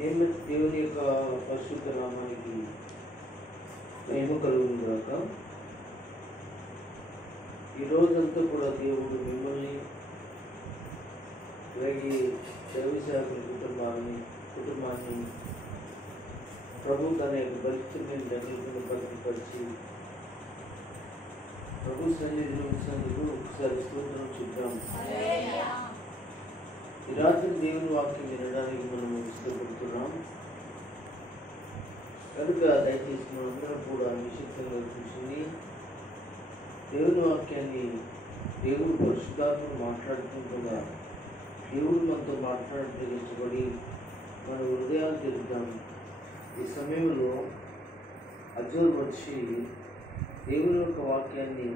దేవుని యొక్క పరిశుద్ధ నామానికి మహిమ కలుగును గాక. ఈ రోజంతా కూడా దేవుడు మిమ్మల్ని అలాగే దైవసేవకుల కుటుంబాన్ని ప్రభు తన యొక్క పరిస్థితిని దగ్గరకు పరిచి ప్రభు సన్నిధిలో ఉంచినందుకు ఒకసారి స్తోత్రం చూద్దాం. ఈ రాత్రి దేవుని వాక్యం వినడానికి మనం ఇష్టపడుతున్నాం కనుక దయచేసి మనందరం కూడా నిశ్చితంగా కూర్చుని దేవుని వాక్యాన్ని దేవుడు పరిశుద్ధాత్మను మాట్లాడుతుండగా దేవుడు మనతో మాట్లాడుతూ ఇష్టపడి మన హృదయాలు తెరుద్దాం. ఈ సమయంలో అజోర్ వచ్చి దేవుని యొక్క వాక్యాన్ని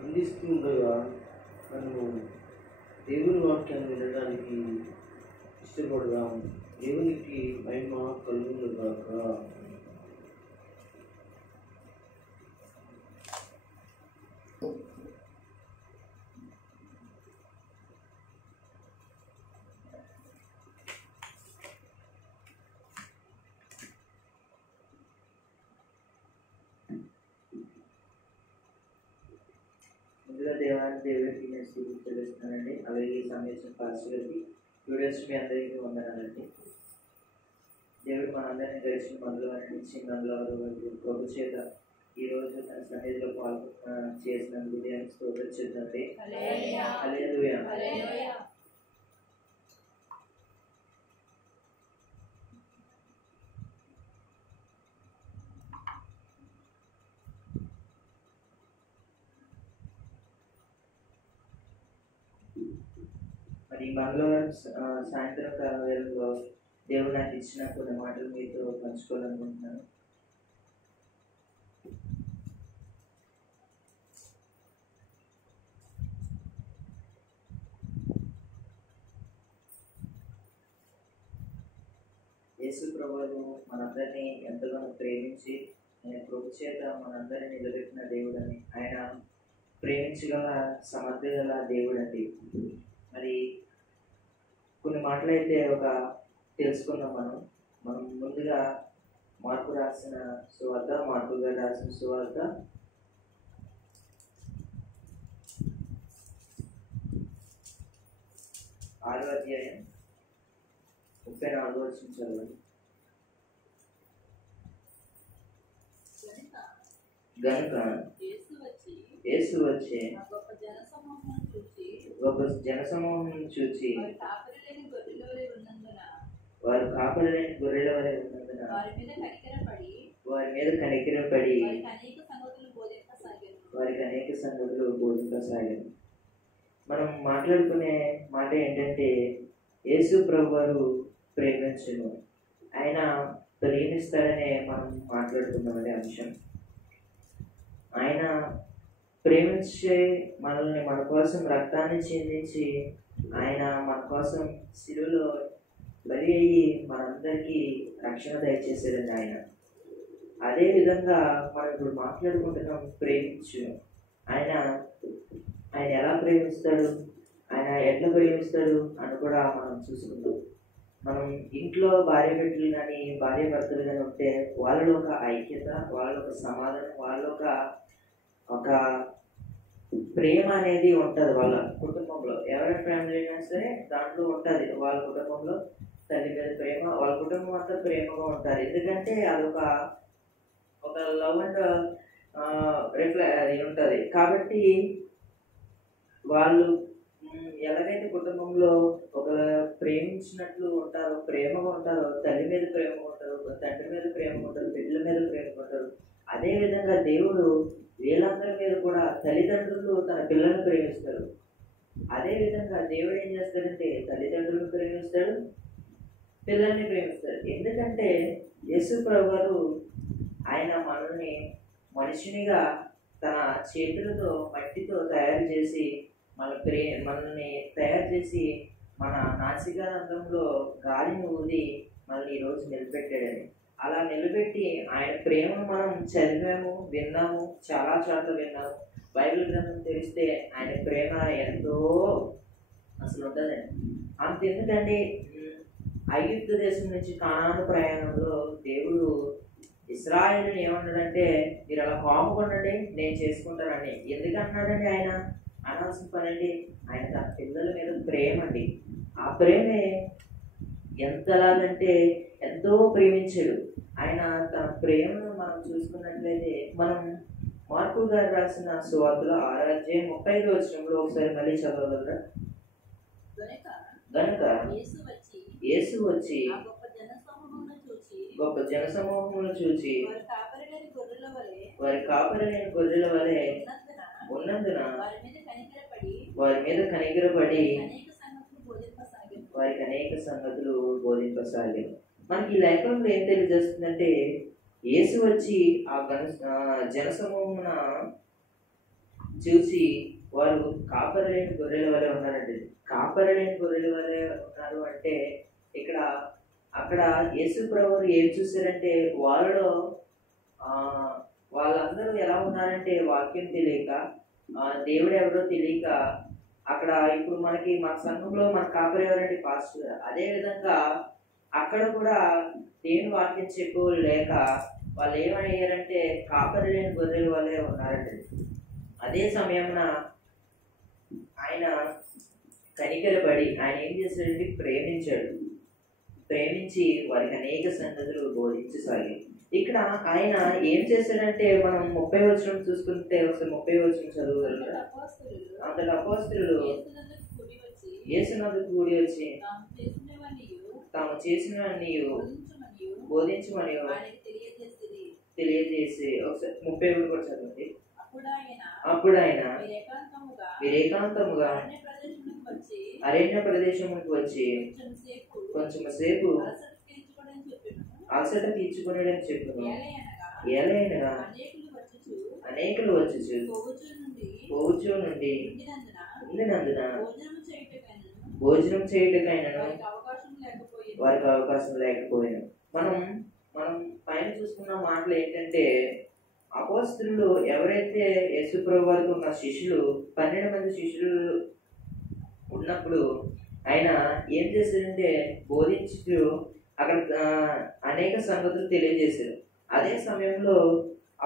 అందిస్తుండగా మనము దేవుని వాక్యాన్ని వినడానికి ఇష్టపడదాం. దేవునికి మహిమ కలుగును గాక. దేవుడికి నేను స్థితి తెలుస్తానండి. అలాగే ఈ సమయం పాస్ గారికి స్టూడెంట్స్ మీ అందరికీ వందనాలండి. దేవుడు మనందరినీ గడిచిన మందులో నుంచి మందుల ప్రభు చేత ఈరోజు తన సన్నిధిలో చేసినందుకు దేవుని స్తోత్రం చేద్దండి. హల్లెలూయా. మరి మంగళవారం సాయంత్రం వేళలో దేవుడు నాకు ఇచ్చిన కొన్ని మాటలు మీతో పంచుకోవాలనుకుంటున్నాను. యేసు ప్రభువు మనందరినీ ఎంతగానో ప్రేమించి ఆయన ప్రభు చేత మనందరినీ నిలబెట్టిన దేవుడని, ఆయన ప్రేమించగల సమర్థ గల దేవుడండి. మరి కొన్ని మాటలైతే తెలుసుకున్నాం. మనం ముందుగా మార్పు గారు రాసిన సువార్త 6వ అధ్యాయం 34వ వచనం చదవండి. గనుక యేసు వచ్చి గొప్ప జనసమూహం చూచి వారు కాపరి లేని గొర్రెల వలె ఉన్నందున వారి మీద కనికరపడి వారికి అనేక సంగతులు బోధించసాగారు. మనం మాట్లాడుకునే మాట ఏంటంటే, యేసు ప్రభు వారు ప్రేమించును, ఆయన ప్రేమిస్తాడనే మనం మాట్లాడుకున్నాం అనే అంశం. ఆయన ప్రేమించే మనల్ని మన కోసం రక్తాన్ని చిందించి ఆయన మన కోసం శిలువలో బలి అయ్యి మనందరికీ రక్షణ దయచేసాడండి ఆయన. అదేవిధంగా మనం ఇప్పుడు మాట్లాడుకుంటున్నాం ప్రేమించు. ఆయన ఎలా ప్రేమిస్తాడు, ఆయన ఎట్లా ప్రేమిస్తాడు అని కూడా మనం చూసుకుంటాం. మనం ఇంట్లో భార్య బిడ్డలు కానీ భార్య భర్తలు కానీ ఉంటే వాళ్ళలో ఒక ఐక్యత, వాళ్ళలో ఒక సమాధానం, వాళ్ళలో ఒక ప్రేమ అనేది ఉంటుంది. వాళ్ళ కుటుంబంలో ఎవరి ఫ్యామిలీ అయినా సరే దాంట్లో ఉంటుంది. వాళ్ళ కుటుంబంలో తల్లి మీద ప్రేమ, వాళ్ళ కుటుంబం అంతా ప్రేమగా ఉంటారు. ఎందుకంటే అదొక లవ్ అండ్ అది ఉంటుంది. కాబట్టి వాళ్ళు ఎలాగైతే కుటుంబంలో ఒక ప్రేమించినట్లు ఉంటారో, ప్రేమగా ఉంటారో, తల్లి మీద ప్రేమగా ఉంటారు, తండ్రి మీద ప్రేమగా ఉంటారు, బిడ్డల మీద ప్రేమగా ఉంటారు, అదేవిధంగా దేవుడు వీళ్ళందరి మీద కూడా తల్లిదండ్రులు తన పిల్లల్ని ప్రేమిస్తారు. అదేవిధంగా దేవుడు ఏం చేస్తాడంటే తల్లిదండ్రులను ప్రేమిస్తాడు, పిల్లల్ని ప్రేమిస్తాడు. ఎందుకంటే యేసు ప్రభువు ఆయన మనల్ని మనిషినిగా తన చేతులతో మట్టితో తయారు చేసి మనల్ని తయారు చేసి మన నాసికానందంలో గాలిని ఊది మనల్ని ఈరోజు నిలబెట్టాడని. అలా నిలబెట్టి ఆయన ప్రేమను మనం చదివాము, విన్నాము, చాలా చోట్ల విన్నాము. బైబిల్ గ్రంథం తెలిస్తే ఆయన ప్రేమ ఎంతో అసలు ఉంటుందండి. అంతెందుకండి ఐగుప్తు దేశం నుంచి కానాను ప్రయాణంలో దేవుడు ఇశ్రాయేలుని ఏమన్నాడంటే, మీరు అలా కోపకుండండి, నేను చేసుకుంటానండి. ఎందుకంటున్నాడండి? ఆయన అనాల్సిన పని అండి. ఆయన తన పిల్లల మీద ప్రేమ అండి. ఆ ప్రేమే ఎంతలాగంటే ఎంతో ప్రేమించాడు. ఆయన తన ప్రేమను మనం చూసుకున్నట్లయితే, మనం మార్కు గారు రాసిన సువార్తలో 6:35 ఒకసారి మళ్ళీ చదవగలరా? గనుక యేసు వచ్చి గొప్ప జనసమూహమును చూచి వారి కాపరిలేని గొర్రెల వలె ఉన్నందున వారి మీద కనికరపడి వారికి అనేక సంగతులు బోధింపసాగారు. మనకి ఈ లేఖనంలో ఏం తెలియజేస్తుందంటే, యేసు వచ్చి ఆ జనసమూహమున చూసి వారు కాపరిలేని గొర్రెల వలె ఉన్నారండి. కాపరిలేని గొర్రెల వలె ఉన్నారు అంటే ఇక్కడ అక్కడ యేసు ప్రభువు ఏం చూశారంటే, వాళ్ళలో వాళ్ళందరూ ఎలా ఉన్నారంటే వాక్యం తెలియక, దేవుడు ఎవరో తెలియక, అక్కడ ఇప్పుడు మన సంఘంలో మన కాపరి ఎవరంటే పాస్టర్. అదే విధంగా అక్కడ కూడా దేవుని వాక్యం చెప్పేవాళ్ళు లేక వాళ్ళు ఏమయ్యారంటే కాపరి లేని గొర్రెల వల్లే ఉన్నారండి. అదే సమయమున ఆయన కనికరపడి ఆయన ఏం చేశాడంటే ప్రేమించాడు. ప్రేమించి వారికి అనేక సంగతులు బోధించసాగి. ఇక్కడ ఆయన ఏం చేశాడంటే, మనం 30 చూసుకుంటే ఒకసారి 30 చదువుగలరా? అంతటి అపోస్తలులు యేసునందుకు కూడి వచ్చి తాము చేసినవన్నీ బోధించమని తెలియజేసి, ఒకసారి 31 కూడా చదవండి. అప్పుడు ఆయన విరేకాంతముగా అరణ్య ప్రదేశమునికి వచ్చి కొంచెం సేపు అలసట తీర్చుకునేదని చెప్పాను. ఏలైనగా అనేకులు వచ్చి పోవచ్చు నుండి ఉండినందున భోజనం చేయుటకైనను వారికి అవకాశం లేకపోయాను. మనం పైన చూసుకున్న మాటలు ఏంటంటే, అపోస్తలులు ఎవరైతే యేసుప్రభు వారికి ఉన్న శిష్యులు 12 మంది శిష్యులు ఉన్నప్పుడు ఆయన ఏం చేశారంటే బోధించుతూ అక్కడ అనేక సంగతులు తెలియజేశారు. అదే సమయంలో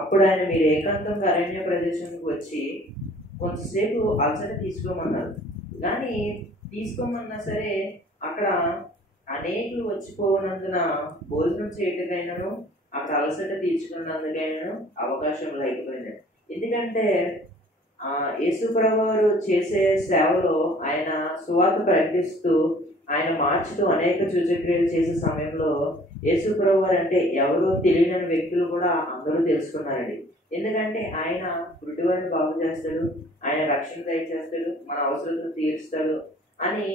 అప్పుడు ఆయన మీరు ఏకాంతంగా అరణ్య ప్రదేశానికి వచ్చి కొంతసేపు అలసట తీసుకోమన్నారు. కానీ తీసుకోమన్నా సరే అక్కడ అనేకులు వచ్చిపోనందున భోజనం చేయటకైనాను అక్కడ అలసట తీర్చుకున్నందుకైనాను అవకాశం లేకపోయినాడు. ఎందుకంటే యేసు ప్రభువారు చేసే సేవలో ఆయన సువార్త ప్రకటిస్తూ ఆయన మార్చుతూ అనేక సూచక్రియలు చేసే సమయంలో యేసు ప్రభువారు అంటే ఎవరో తెలియని వ్యక్తులు కూడా అందరూ తెలుసుకున్నారండి. ఎందుకంటే ఆయన గుడ్డివారిని బాగు చేస్తాడు, ఆయన రక్షణ దయచేస్తాడు, మన అవసరాలను తీరుస్తాడు అని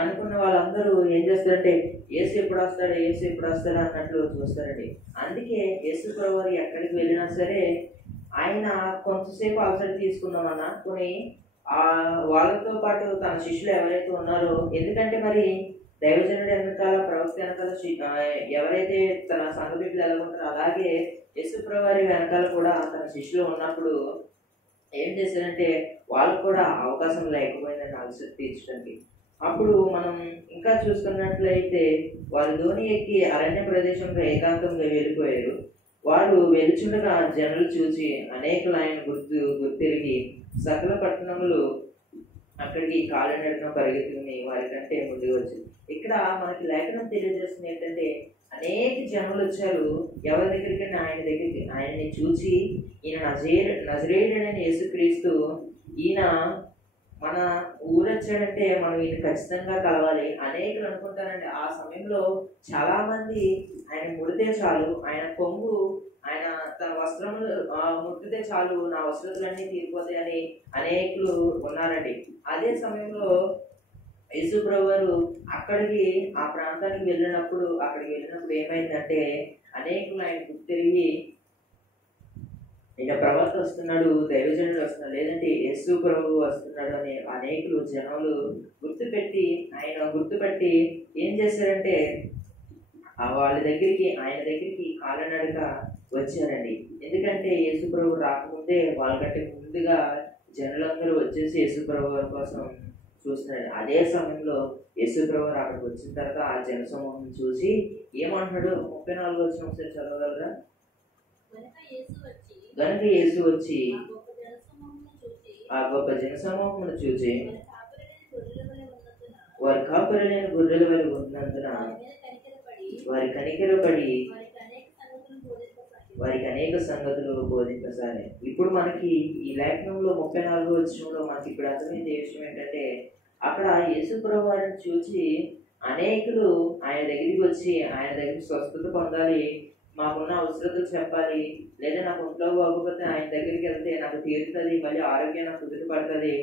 అనుకున్న వాళ్ళందరూ ఏం చేస్తారంటే యేసు ఎప్పుడు వస్తాడు అన్నట్లు చూస్తారండి. అందుకే యేసు ప్రభువారు ఎక్కడికి వెళ్ళినా సరే ఆయన కొంతసేపు అలసట తీసుకుందామన్నా కొని వాళ్ళతో పాటు తన శిష్యులు ఎవరైతే ఉన్నారో, ఎందుకంటే మరి దైవజనుడు వెనకాల ప్రవక్త వెనకాల ఎవరైతే తన సంఘ బిడ్డలు ఎలా ఉంటారో అలాగే యేసు ప్రభువారి వెనకాల కూడా తన శిష్యులు ఉన్నప్పుడు ఏం చేశారంటే వాళ్ళకు కూడా అవకాశం లేకపోయిందని అలసట తీర్చడానికి. అప్పుడు మనం ఇంకా చూసుకున్నట్లయితే వారు ధోని ఎక్కి అరణ్య ప్రదేశంలో ఏకాంతంగా వెళ్ళిపోయారు. వారు వెలుచుండగా జనులు చూసి అనేకులు ఆయన గుర్తిరిగి సకల పట్టణములు అక్కడికి కాలినడకన పరిగెత్తుకుని వారికంటే ముందుకు వచ్చింది. ఇక్కడ మనకి లేఖనం తెలియజేస్తుంది ఏంటంటే అనేక జనులు వచ్చారు ఎవరి దగ్గరికి, ఆయన దగ్గరికి. ఆయన్ని చూసి ఈయన నజరేయుడైన యేసుక్రీస్తు, ఈయన మన ఊరు వచ్చాడంటే మనం ఈయన ఖచ్చితంగా కలవాలి. అనేకులు అనుకుంటారండి. ఆ సమయంలో చాలా మంది ఆయన ముడితే చాలు, ఆయన కొంగు, ఆయన తన వస్త్రములు ముట్టితే చాలు, నా వస్త్రాలన్నీ తీరిపోతాయని అనేకులు ఉన్నారండి. అదే సమయంలో యేసు ప్రభువారు ఆ ప్రాంతానికి వెళ్ళినప్పుడు ఏమైందంటే అనేకులు ఆయన గుర్తిరిగి ఇక ప్రవక్త వస్తున్నాడు, దైవజనుడు వస్తున్నాడు, లేదంటే యేసు ప్రభువు వస్తున్నాడు అని అనేకులు జనాలు గుర్తుపెట్టి ఏం చేశారంటే ఆయన దగ్గరికి కాలినడక వచ్చారండి. ఎందుకంటే యేసు ప్రభువు రాకముందే వాళ్ళకంటే ముందుగా జనులందరూ వచ్చేసి యేసు ప్రభువు కోసం చూస్తున్నాడు. అదే సమయంలో యేసుప్రభు అక్కడికి వచ్చిన తర్వాత ఆ జనసమూహం చూసి ఏమంటున్నాడు? 34 వచ్చిన ఒకసారి చదవగలరా? గనుక యేసు వచ్చి ఆ గొప్ప జనసమూహమును చూచి వారి కాపురలేని గొర్రెల వలె ఉన్నందున వారి కనికరపడి వారికి అనేక సంగతులు బోధింపసాగాయి. ఇప్పుడు మనకి ఈ లేఖనంలో 34 వచనంలో మనకి ఇప్పుడు అర్థమైంది విషయం ఏంటంటే, అక్కడ యేసుప్రభు వారిని చూసి అనేకులు ఆయన దగ్గరికి వచ్చి ఆయన దగ్గర స్వస్థత పొందాలి, మాకున్న అవసరతలు చెప్పాలి, లేదా నాకు ఒంట్లో బాగోకపోతే ఆయన దగ్గరికి వెళ్తే నాకు తీరుతుంది, మళ్ళీ ఆరోగ్యం నాకు కుదుటపడుతుంది,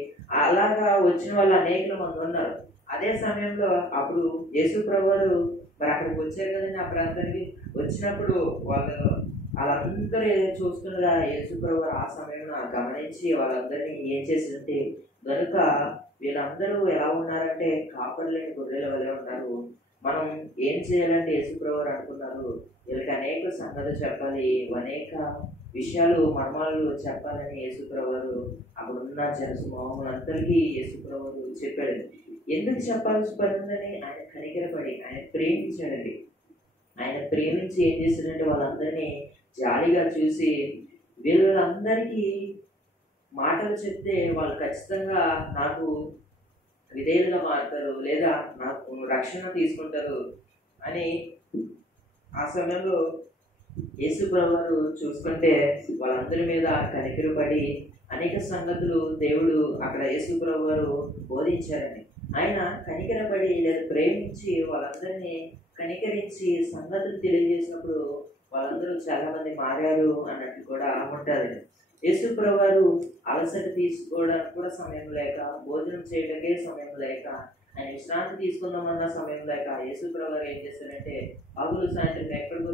అలాగా వచ్చిన వాళ్ళు అనేకులు మంది ఉన్నారు. అదే సమయంలో అప్పుడు యేసుప్రభు వారు మరి అక్కడికి వచ్చారు కదండి, ఆ ప్రాంతానికి వచ్చినప్పుడు వాళ్ళందరూ చూస్తుండగా యేసుప్రభు ఆ సమయంలో గమనించి వాళ్ళందరినీ ఏం చేసిందంటే, కనుక వీళ్ళందరూ ఎలా ఉన్నారంటే కాపర్లేని గొర్రెల వలె ఉన్నారు, మనం ఏం చేయాలంటే యేసుప్రభు అనుకున్నారు, వీళ్ళకి అనేక సంగతులు చెప్పాలి, అనేక విషయాలు మర్మాలు చెప్పాలని యేసుప్రభు అక్కడ ఉన్న జనసమూహములందరికీ యేసుప్రభు చెప్పాడు. ఎందుకు చెప్పాల్సి పడుతుందని ఆయన కనికరపడి ఆయన ప్రేమించాడండి. ఆయన ప్రేమించి ఏం చేశాడంటే వాళ్ళందరినీ జాలిగా చూసి వీళ్ళందరికీ మాటలు చెప్తే వాళ్ళు ఖచ్చితంగా నాకు విధేయులుగా మారుతారు, లేదా నాకు రక్షణ తీసుకుంటారు అని ఆ సమయంలో యేసుప్రభు వారు చూసుకుంటే వాళ్ళందరి మీద కనికరపడి అనేక సంగతులు దేవుడు అక్కడ యేసుప్రభు వారు బోధించారని ఆయన కనికరపడి లేదా ప్రేమించి వాళ్ళందరినీ కనికరించి సంగతులు తెలియజేసినప్పుడు వాళ్ళందరూ చాలా మంది మారారు అన్నట్టు కూడా ఉంటుంది. యేసుప్రభు వారు అలసట తీసుకోవడానికి కూడా సమయం లేక, భోజనం చేయడానికే సమయం లేక, ఆయన విశ్రాంతి తీసుకుందామన్న సమయం లేక యేసుప్రభు వారు ఏం చేస్తారంటే పగులు సాయంత్రం ఎక్కడికో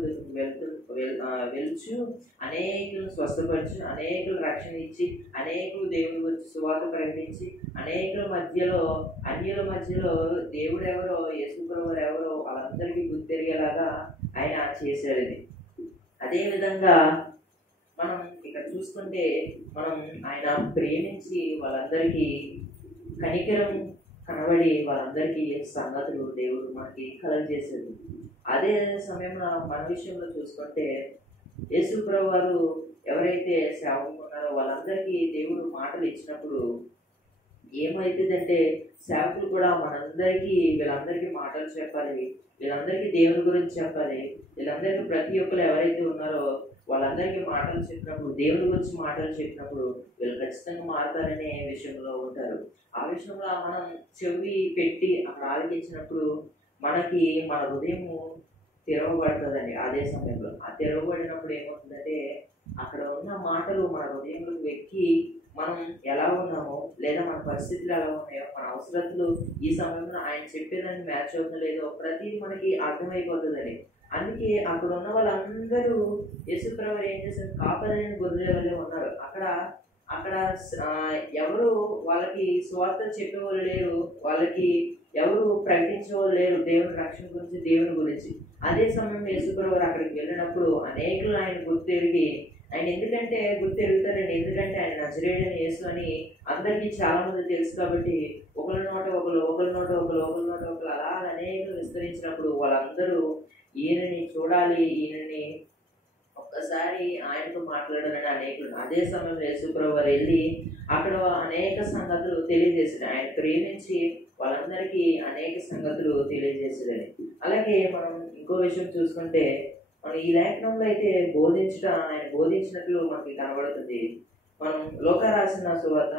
వెళ్చు అనేకులను స్వస్థపరిచి, అనేకులు రక్షణ ఇచ్చి, అనేకులు దేవుని గురించి సువార్త ప్రకటించి, అనేకుల మధ్యలో అన్యుల మధ్యలో దేవుడు ఎవరో యేసుప్రభు వారు ఎవరో వాళ్ళందరికీ గుర్తెరిగేలాగా ఆయన చేశారు. అదేవిధంగా మనం ఇక్కడ చూసుకుంటే మనం ఆయన ప్రేమించి వాళ్ళందరికీ కనికరం కనబడి వాళ్ళందరికీ సంగతులు దేవుడు మనకి కలుగజేశాడు. అదే సమయంలో మన విషయంలో చూసుకుంటే యేసుప్రభు వారు ఎవరైతే సేవకులు ఉన్నారో వాళ్ళందరికీ దేవుడు మాటలు ఇచ్చినప్పుడు ఏమైతుందంటే సేవకులు కూడా వీళ్ళందరికీ మాటలు చెప్పాలి, వీళ్ళందరికీ దేవుని గురించి చెప్పాలి, వీళ్ళందరికీ ప్రతి ఒక్కరు ఎవరైతే ఉన్నారో వాళ్ళందరికీ మాటలు చెప్పినప్పుడు, దేవుని గురించి మాటలు చెప్పినప్పుడు వీళ్ళు ఖచ్చితంగా మారుతారనే విషయంలో ఉంటారు. ఆ విషయంలో మనం చెవి పెట్టి అక్కడ ఆలోచించినప్పుడు మనకి మన హృదయము తెరవబడుతుందండి. అదే సమయంలో ఆ తెరవబడినప్పుడు ఏమవుతుందంటే అక్కడ ఉన్న మాటలు మన హృదయంలోకి వెక్కి మనం ఎలా ఉన్నామో, లేదా మన పరిస్థితులు ఎలా ఉన్నాయో, మన అవసరతలు ఈ సమయంలో ఆయన చెప్పేదాన్ని మ్యాచ్ అవుతుందో లేదో ప్రతిదీ మనకి అర్థమైపోతుందని. అందుకే అక్కడ ఉన్న వాళ్ళందరూ యేసుప్రభు ఏం చేశారు, కాపరైన గొర్రెల వలె ఉన్నారు. అక్కడ ఎవరు వాళ్ళకి స్వార్థ చెప్పేవాళ్ళు లేరు, వాళ్ళకి ఎవరు ప్రకటించేవాళ్ళు లేరు దేవుని రక్షణ గురించి, దేవుని గురించి. అదే సమయంలో యేసుప్రభు అక్కడికి వెళ్ళినప్పుడు అనేకులు ఆయన గుర్తెరిగి, ఆయన ఎందుకంటే గుర్తెరుగుతారండి, ఎందుకంటే ఆయన నజరేయుడైన యేసు అని అందరికీ చాలా మంది తెలుసు కాబట్టి ఒకరి నోట ఒకరు అలా అనేకులు విస్తరించినప్పుడు వాళ్ళందరూ ఈయనని చూడాలి, ఈయనని ఒక్కసారి ఆయనతో మాట్లాడాలని అనేకులు. అదే సమయంలో యేసుప్రభు వారు వెళ్ళి అక్కడ అనేక సంగతులు తెలియజేసాడు. ఆయన ప్రేమించి వాళ్ళందరికీ అనేక సంగతులు తెలియజేసాడని. అలాగే మనం ఇంకో విషయం చూసుకుంటే మనం ఈ లేఖనంలో అయితే ఆయన బోధించినట్లు మనకి కనబడుతుంది. మనం లోకా గారు రాసిన సువార్త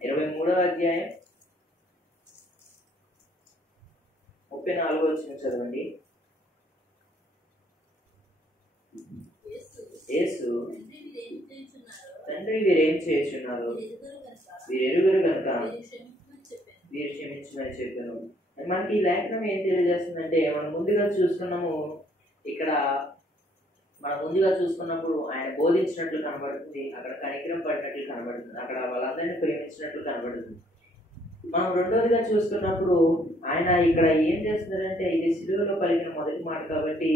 23వ అధ్యాయం 34వ వచనం చదవండి. యేసు, తండ్రి వీరేం చేస్తున్నారు వీరెరుగురు కనుక వీరు క్షమించమని చెప్పాను. మనకి ఈ లేఖనం ఏం తెలియజేస్తుందంటే మనం ముందుగా చూసుకున్నప్పుడు ఆయన బోధించినట్లు కనబడుతుంది, అక్కడ కనికరం పడినట్లు కనబడుతుంది, అక్కడ వాళ్ళందరినీ ప్రేమించినట్లు కనబడుతుంది. మనం రెండోదిగా చూసుకున్నప్పుడు ఆయన ఇక్కడ ఏం చేస్తున్నారంటే ఇది సిలువలో పలికిన మొదటి మాట కాబట్టి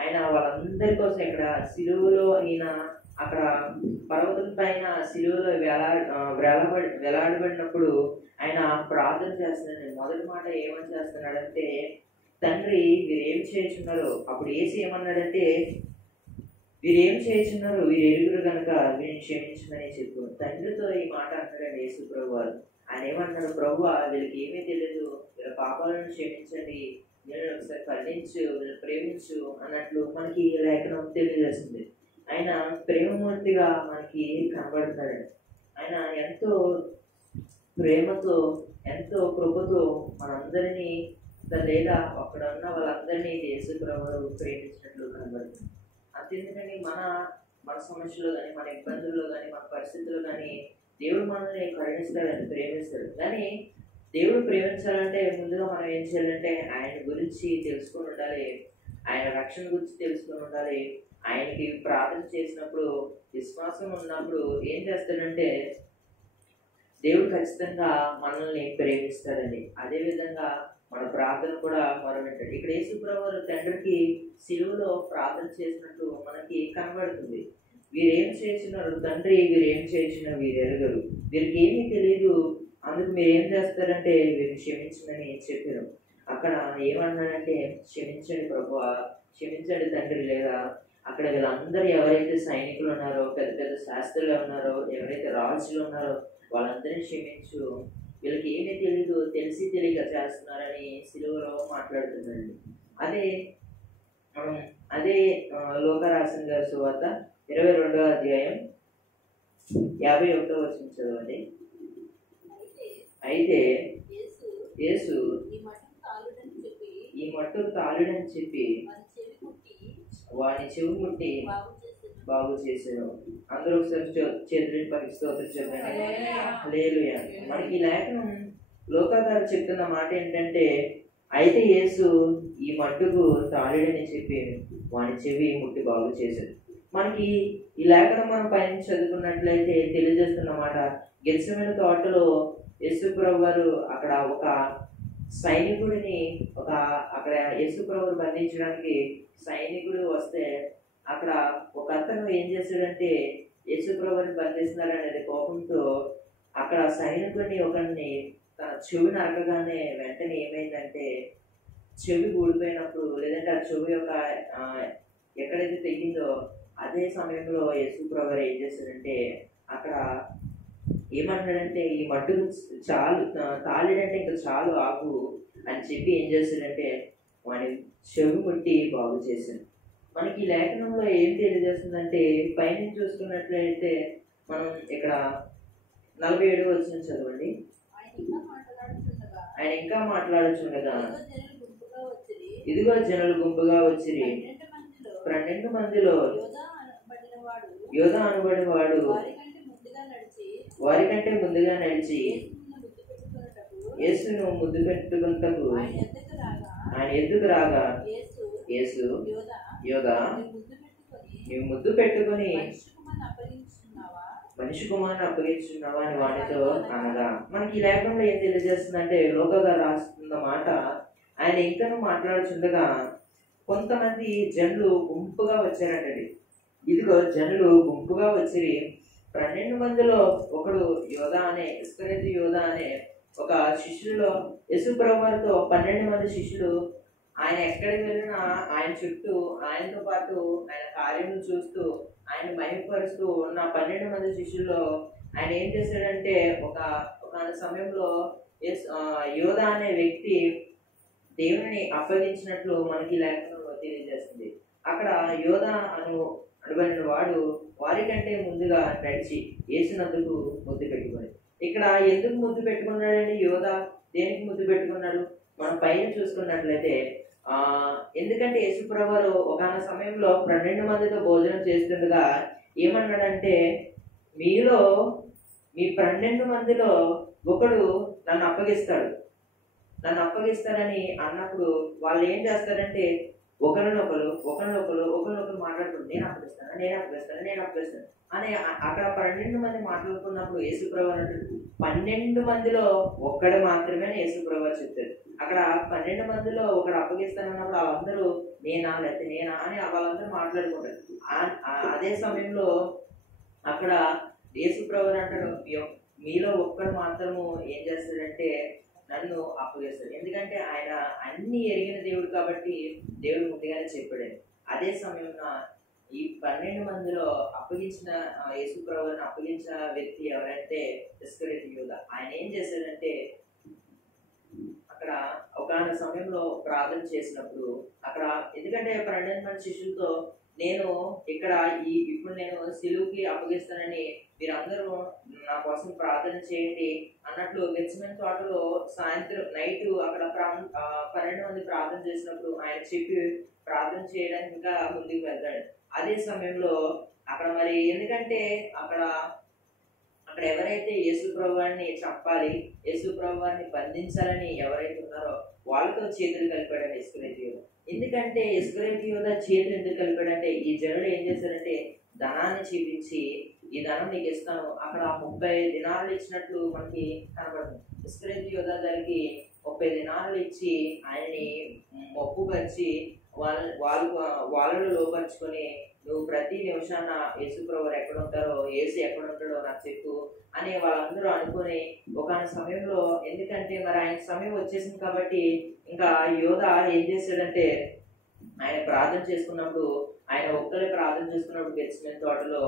ఆయన వాళ్ళందరి కోసం ఇక్కడ సిలువలో ఆయన అక్కడ పర్వతం పైన సిలువలో వేలాడబడినప్పుడు ఆయన ప్రార్థన చేస్తున్నాడు. మొదటి మాట ఏమని చేస్తున్నాడంటే, తండ్రి వీరు ఏం చేస్తున్నారు. అప్పుడు యేసు ఏమన్నాడంటే, వీరేం చేస్తున్నారు, వీరు ఎరుగురు కనుక వీరిని క్షమించమని చెప్పు. తండ్రితో ఈ మాట అంటాడండి యేసు ప్రభు వారు. ఆయన ఏమన్నాడు, ప్రభువా వీళ్ళకి ఏమీ తెలియదు, వీళ్ళ పాపాలను క్షమించండి, వీళ్ళని ఒకసారి ఖండించు, వీళ్ళని ప్రేమించు అన్నట్లు మనకి లేఖనం తెలియజేస్తుంది. ఆయన ప్రేమమూర్తిగా మనకి కనబడతాడు. ఆయన ఎంతో ప్రేమతో ఎంతో కృపతో మనందరినీ లేదా అక్కడ ఉన్న వాళ్ళందరినీ యేసు ప్రభువు ప్రేమించినట్లు కనబడుతుంది. అంతేందుకని మన సమస్యలో కానీ, మన ఇబ్బందుల్లో కానీ, మన పరిస్థితుల్లో కానీ దేవుడు మనల్ని కరుణిస్తాడని, ప్రేమిస్తాడు. కానీ దేవుడు ప్రేమించాలంటే ముందుగా మనం ఏం చేయాలంటే ఆయన గురించి తెలుసుకొని ఉండాలి, ఆయన రక్షణ గురించి తెలుసుకొని ఉండాలి. ఆయనకి ప్రార్థన చేసినప్పుడు విశ్వాసం ఉన్నప్పుడు ఏం చేస్తాడంటే దేవుడు ఖచ్చితంగా మనల్ని ప్రేమిస్తాడండి. అదేవిధంగా మన ప్రార్థన కూడా మొదలుపెట్టాడు. ఇక్కడ యేసు ప్రభువు తండ్రికి సిలువలో ప్రార్థన చేసినట్టు మనకి కనబడుతుంది. వీరేం చేస్తున్నారు తండ్రి, వీరేం చేసిన వీరు ఎరగరు, వీరికి ఏమీ తెలియదు, అందుకు మీరు ఏం చేస్తారంటే వీరిని క్షమించమని చెప్పారు. అక్కడ ఏమన్నాడంటే, క్షమించండి ప్రభువా, క్షమించండి తండ్రి. లేదా అక్కడ వీళ్ళందరూ ఎవరైతే సైనికులు ఉన్నారో, పెద్ద పెద్ద శాస్త్రులు ఉన్నారో, ఎవరైతే రాజులు ఉన్నారో వాళ్ళందరినీ క్షమించు, వీళ్ళకి ఏమీ తెలీదు, తెలిసి తెలియక చేస్తున్నారని సిలువలో మాట్లాడుతుందండి. అదే లోకరాసిన గారి సువార్త 22వ అధ్యాయం 51వ వచనం చదవండి. అయితే యేసు ఈ మట్టు తాళుడని చెప్పి వాని చెవి ముట్టి బాగు చేశాను. అందరూ ఒకసారి చేతులు పరిస్థితి చెప్పండి. హల్లెలూయా. మనకి ఈ లేఖనం లోకాగారు చెప్తున్న మాట ఏంటంటే, అయితే యేసు ఈ మట్టుకు తాళుడని చెప్పి వాని చెవి ముట్టి బాగు చేశాడు. మనకి ఈ లేఖనం మనం పైన చదువుకున్నట్లయితే తెలియజేస్తున్న మాట, గెత్సెమనే తోటలో యేసు ప్రభు వారు అక్కడ ఒక సైనికుడిని అక్కడ యేసు ప్రభువుని బంధించడానికి సైనికుడు వస్తే అక్కడ ఒక అతను ఏం చేశాడంటే యేసు ప్రభువుని బంధిస్తున్నారు అనేది కోపంతో అక్కడ సైనికుడిని ఒకరిని తన చెవి నరకగానే వెంటనే ఏమైందంటే చెవి ఊడిపోయినప్పుడు, లేదంటే ఆ చెవి యొక్క ఎక్కడైతే తెగిందో అదే సమయంలో యేసు ప్రభువు ఏం చేశాడంటే అక్కడ ఏమన్నాడంటే, ఈ మట్టుకు చాలు, తాళిడంటే ఇంకా చాలు ఆగు అని చెప్పి ఏం చేశాడంటే వాని చెవి ముట్టి బాగు చేశాడు. మనకి ఈ లేఖనంలో ఏం తెలియజేస్తుందంటే, పైన చూసుకున్నట్లయితే మనం ఇక్కడ 47వ వచనం చదవండి. ఆయన ఇంకా మాట్లాడుచుండగా ఇదిగో జనులు గుంపుగా వచ్చిరి. 12 మందిలో యోధ అనబడిన వాడు వారికంటే ముందుగా నడిచి యేసును ముద్దు పెట్టుకుంటకు ఆయన ఎద్దుకు రాగా, యేసు యోధ నీవు ముద్దు పెట్టుకుని మనిషి కుమారుని అప్పగించున్నావా అని వాడితో అనగా, మనకి ఈ లేఖనంలో ఏం తెలియజేస్తుందంటే లోకగా రాస్తున్న మాట, ఆయన ఇంకనూ మాట్లాడుచుండగా కొంతమంది జనులు గుంపుగా వచ్చారంటండి. ఇదిగో జనులు గుంపుగా వచ్చి 12 మందిలో ఒకడు యోధ అనే ఇస్కరియోతు యోధ అనే ఒక శిష్యులో యేసు ప్రభువుతో 12 మంది శిష్యులు ఆయన ఎక్కడికి వెళ్ళినా ఆయన చుట్టూ ఆయనతో పాటు ఆయన కార్యములు చూస్తూ ఆయన మహిమపరుస్తూ ఉన్న 12 మంది శిష్యుల్లో ఆయన ఏం చేశాడంటే ఒక సమయంలో యోధ అనే వ్యక్తి దేవుని అప్పగించినట్లు మనకి లేఖనంలో తెలియజేస్తుంది. అక్కడ యోధ అనబడిన వాడు వారికంటే ముందుగా నడిచి యేసునందుకు ముద్దు పెట్టుకుని, ఇక్కడ ఎందుకు ముద్దు పెట్టుకున్నాడండి యోధ? దేనికి ముద్దు పెట్టుకున్నాడు? మనం పైన చూసుకున్నట్లయితే ఎందుకంటే యేసు ప్రభువు ఒక సమయంలో 12 మందితో భోజనం చేస్తుండగా ఏమన్నాడంటే, మీలో మీ 12 మందిలో ఒకడు నన్ను అప్పగిస్తాడని అన్నప్పుడు వాళ్ళు ఏం చేస్తారంటే ఒకరినొకరు మాట్లాడుకుంటారు, నేను అప్పగిస్తాను అని అక్కడ 12 మంది మాట్లాడుకున్నప్పుడు యేసు ప్రభువు అన్నట్టు 12 మందిలో ఒక్కడు మాత్రమే యేసు ప్రభువు చెప్తారు. అక్కడ 12 మందిలో ఒకడు అప్పగిస్తానన్నప్పుడు వాళ్ళందరూ నేనా లేకపోతే నేనా అని వాళ్ళందరూ మాట్లాడుకుంటారు. అదే సమయంలో అక్కడ యేసు ప్రభువు అంటాడు, మీలో ఒక్కడు మాత్రము ఏం చేస్తాడంటే నన్ను అప్పగిస్తాడు. ఎందుకంటే ఆయన అన్ని ఎరిగిన దేవుడు కాబట్టి దేవుడు ముందుగానే చెప్పాడు. అదే సమయంలో ఈ 12 మందిలో అప్పగించిన యేసు ప్రభువుని అప్పగించిన వ్యక్తి ఎవరంటే ఇస్కరియోతు యూదా. ఆయన ఏం చేశాడంటే అక్కడ ఒకనొక సమయంలో ప్రార్థన చేసినప్పుడు అక్కడ, ఎందుకంటే 12 మంది శిష్యులతో నేను ఇక్కడ ఇప్పుడు నేను సిలువుకి అప్పగిస్తానని మీరందరూ నా కోసం ప్రార్థన చేయండి అన్నట్లు గెత్సేమనే తోటలో సాయంత్రం నైట్ అక్కడ 12 మంది ప్రార్థన చేసినప్పుడు ఆయన చెప్పి ప్రార్థన చేయడానికి ఇంకా ముందుకు వెళ్తాడు. అదే సమయంలో అక్కడ మరి ఎందుకంటే అక్కడ ఎవరైతే యేసు ప్రభువాన్ని చంపాలి, యేసు ప్రభువాన్ని బంధించాలని ఎవరైతే ఉన్నారో వాళ్ళతో చేతులు కలిపాడండి ఇస్కరియోతు యూదా. ఎందుకంటే ఇస్కరియోతు యూదా చేతులు ఎందుకు కలిపాడంటే ఈ జనులు ఏం చేశారంటే ధనాన్ని చూపించి ఈ ధనం నీకు ఇస్తాను, అక్కడ 30 దినాలు ఇచ్చినట్లు మనకి కనబడుతుంది. ఇస్కరియోతు యూదా గారికి 30 దినాలు ఇచ్చి ఆయన్ని మొప్పుపరిచి వాళ్ళలో లోపరుచుకొని నువ్వు ప్రతి నిమిషాన యేసు ప్రభువు ఎక్కడ ఉంటారో, యేసు ఎక్కడ ఉంటాడో నాకు చెప్పు అని వాళ్ళందరూ అనుకుని ఒకనొక సమయంలో, ఎందుకంటే మరి ఆయన సమయం వచ్చేసింది కాబట్టి ఇంకా యోధా ఏం చేశాడంటే ఆయన ప్రార్థన చేసుకున్నప్పుడు, ఆయన ఒక్కరే ప్రార్థన చేసుకున్నప్పుడు గెత్సేమనే తోటలో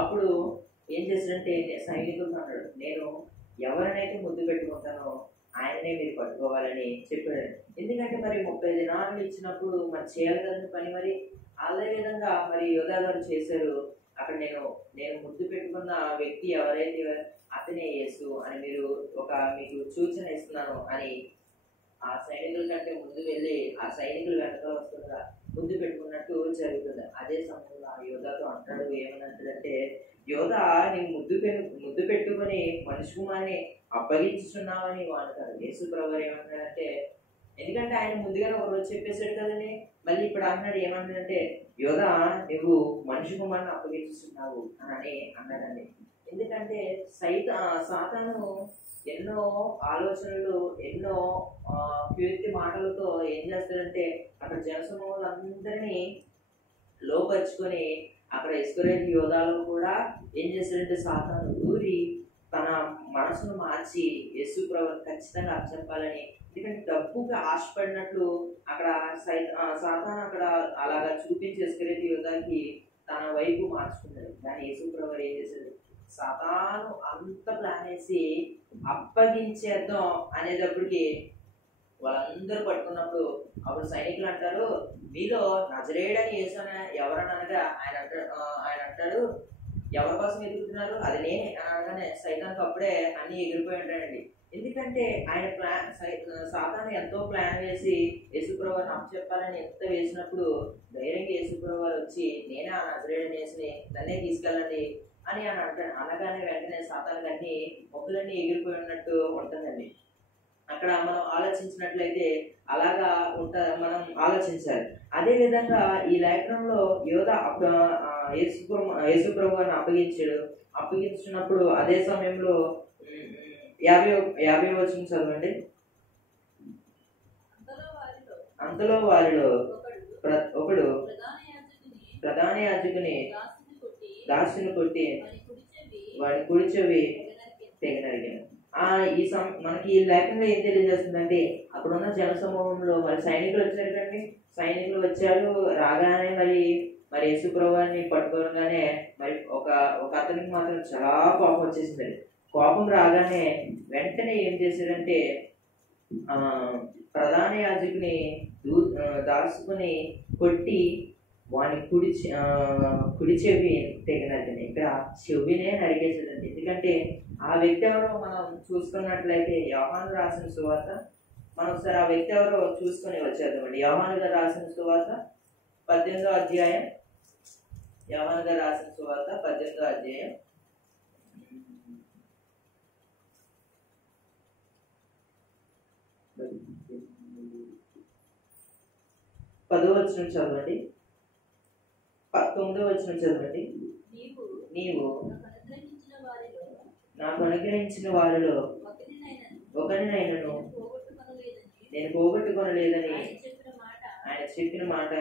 అప్పుడు ఏం చేశాడంటే సైనికులతో అన్నాడు, నేను ఎవరినైతే ముద్దు పెట్టుకుంటానో ఆయననే మీరు పట్టుకోవాలని చెప్పాడు. ఎందుకంటే మరి 30 దినాలు ఇచ్చినప్పుడు మరి చేయాలి కదండి పని. మరి అదే విధంగా మరి యోధా గారు చేశారు. అక్కడ నేను ముద్దు పెట్టుకున్న వ్యక్తి ఎవరైతే అతనే యేసు అని మీరు మీకు సూచన ఇస్తున్నాను అని ఆ సైనికుల కంటే ముందు వెళ్ళి ఆ సైనికులు వెనక వస్తుందా ముద్దు పెట్టుకున్నట్టు జరుగుతుంది. అదే సమయంలో ఆ యోధాతో అంటాడు, ఏమనంటాడంటే, యోధా నీవు ముద్దు పెట్టుకుని మనిషి కుమారుని అప్పగించుతున్నావని అంటారు. యేసు ప్రభువు ఏమంటాడంటే, ఎందుకంటే ఆయన ముందుగానే ఒక రోజు చెప్పేశాడు కదండి, మళ్ళీ ఇప్పుడు అన్నాడు ఏమంటాడంటే, యోధా నువ్వు మనిషి కుమారుని అప్పగించుతున్నావు అని అన్నాడండి. ఎందుకంటే సాతాను ఎన్నో ఆలోచనలు, ఎన్నో కీర్తి మాటలతో ఏం చేస్తాడంటే అక్కడ జనసమూహాలందరినీ లోపరుచుకొని అక్కడ ఇస్కరియోతు యోధాలో కూడా ఏం చేస్తాడంటే సాతాను ఊరి తన మనసును మార్చి యేసు ప్రభువుని ఖచ్చితంగా అప్పచెప్పాలని, ఎందుకంటే డబ్బుకి ఆశపడినట్లు అక్కడ సాతాను అక్కడ అలాగా చూపించి ఇస్కరియోతు యోధాకి తన వైపు మార్చుకున్నాడు. కానీ యేసు ప్రభువు ఏం చేశాడు, సాతాను అంత ప్లాన్ వేసి అప్పగించేద్దాం అనేటప్పటికి వాళ్ళందరూ పట్టుకున్నప్పుడు అప్పుడు సైనికులు అంటారు, మీలో నజరేయుడని యేసు ఎవరని అనగా ఆయన అంటాడు ఎవరి కోసం ఎదుగుతున్నారు, అది నేనే అని అనగానే సైతానికి అప్పుడే అన్ని ఎగిరిపోయి ఉంటాయండి. ఎందుకంటే ఆయన సాతాను ఎంతో ప్లాన్ వేసి యేసుప్రభువుని అప్పచెప్పాలని ఎంత వేసినప్పుడు ధైర్యంగా యేసుప్రభువు వచ్చి నేనే ఆ నజరేయుడని యేసుని నన్నే తీసుకెళ్ళండి అని అంటాడు. అనగానే వెంటనే సాతానికి అన్ని మొక్కులన్నీ ఎగిరిపోయి ఉన్నట్టు ఉంటుందండి. అక్కడ మనం ఆలోచించినట్లయితే అలాగా మనం ఆలోచించాలి. అదే విధంగా ఈ లేఖనంలో యోధా యేసు ప్రభువుని అప్పగించినప్పుడు అదే సమయంలో 50 వచనం చదవండి. అంతలో వారిలో ఒకడు ప్రధాన యాజకుని దాసుని కొట్టి వాడి కుడి చెవి తెగనరిగాను. మనకి ఈ లేఖనంలో ఏం తెలియజేస్తుందంటే అక్కడున్న జనసమూహంలో మరి సైనికులు వచ్చారు కండి. సైనికులు వచ్చారు, రాగానే మరి యేసు ప్రభువుని పట్టుకోగానే మరి ఒక అతనికి మాత్రం చాలా కోపం వచ్చేసింది. కోపం రాగానే వెంటనే ఏం చేశాడంటే ప్రధాన యాజకుని దాచుకుని కొట్టి వాని కుడి చెవి తెగినట్టు ఇక్కడ చెవినే నరికేసాడండి. ఎందుకంటే ఆ వ్యక్తి ఎవరో మనం చూసుకున్నట్లయితే యోహాను రాసిన సువార్త, మనం ఒకసారి ఆ వ్యక్తి ఎవరో చూసుకొని వచ్చేద్దామండి. యోహాను గారు రాసిన సువార్త 18వ అధ్యాయం, యోహాను గారు రాసిన సువార్త 18వ అధ్యాయం 10వ వచనం చదవండి, 19వ వచనం చదవండి. నీవు నాకు అనుగ్రహించిన వారిలో ఒకరినైనను నేను పోగొట్టుకొనలేదని ఆయన చెప్పిన మాట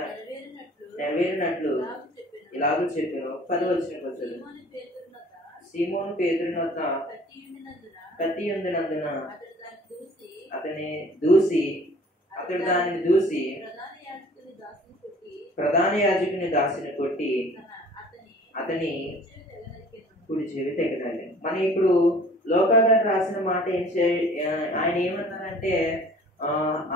నెరవేరినట్లు ఇలాగూ చెప్పాను. 10వ వచనం వచ్చారు. సీమోను పేతురుని వద్ద కత్తి ఉండినందున అతని దూసి అతడు దానిని దూసి ప్రధాన యాజకుని దాసిని కొట్టి అతని కుడి చెవి తెగడాలి. మనం ఇప్పుడు లోకా గారు రాసిన మాట ఆయన ఏమన్నారంటే,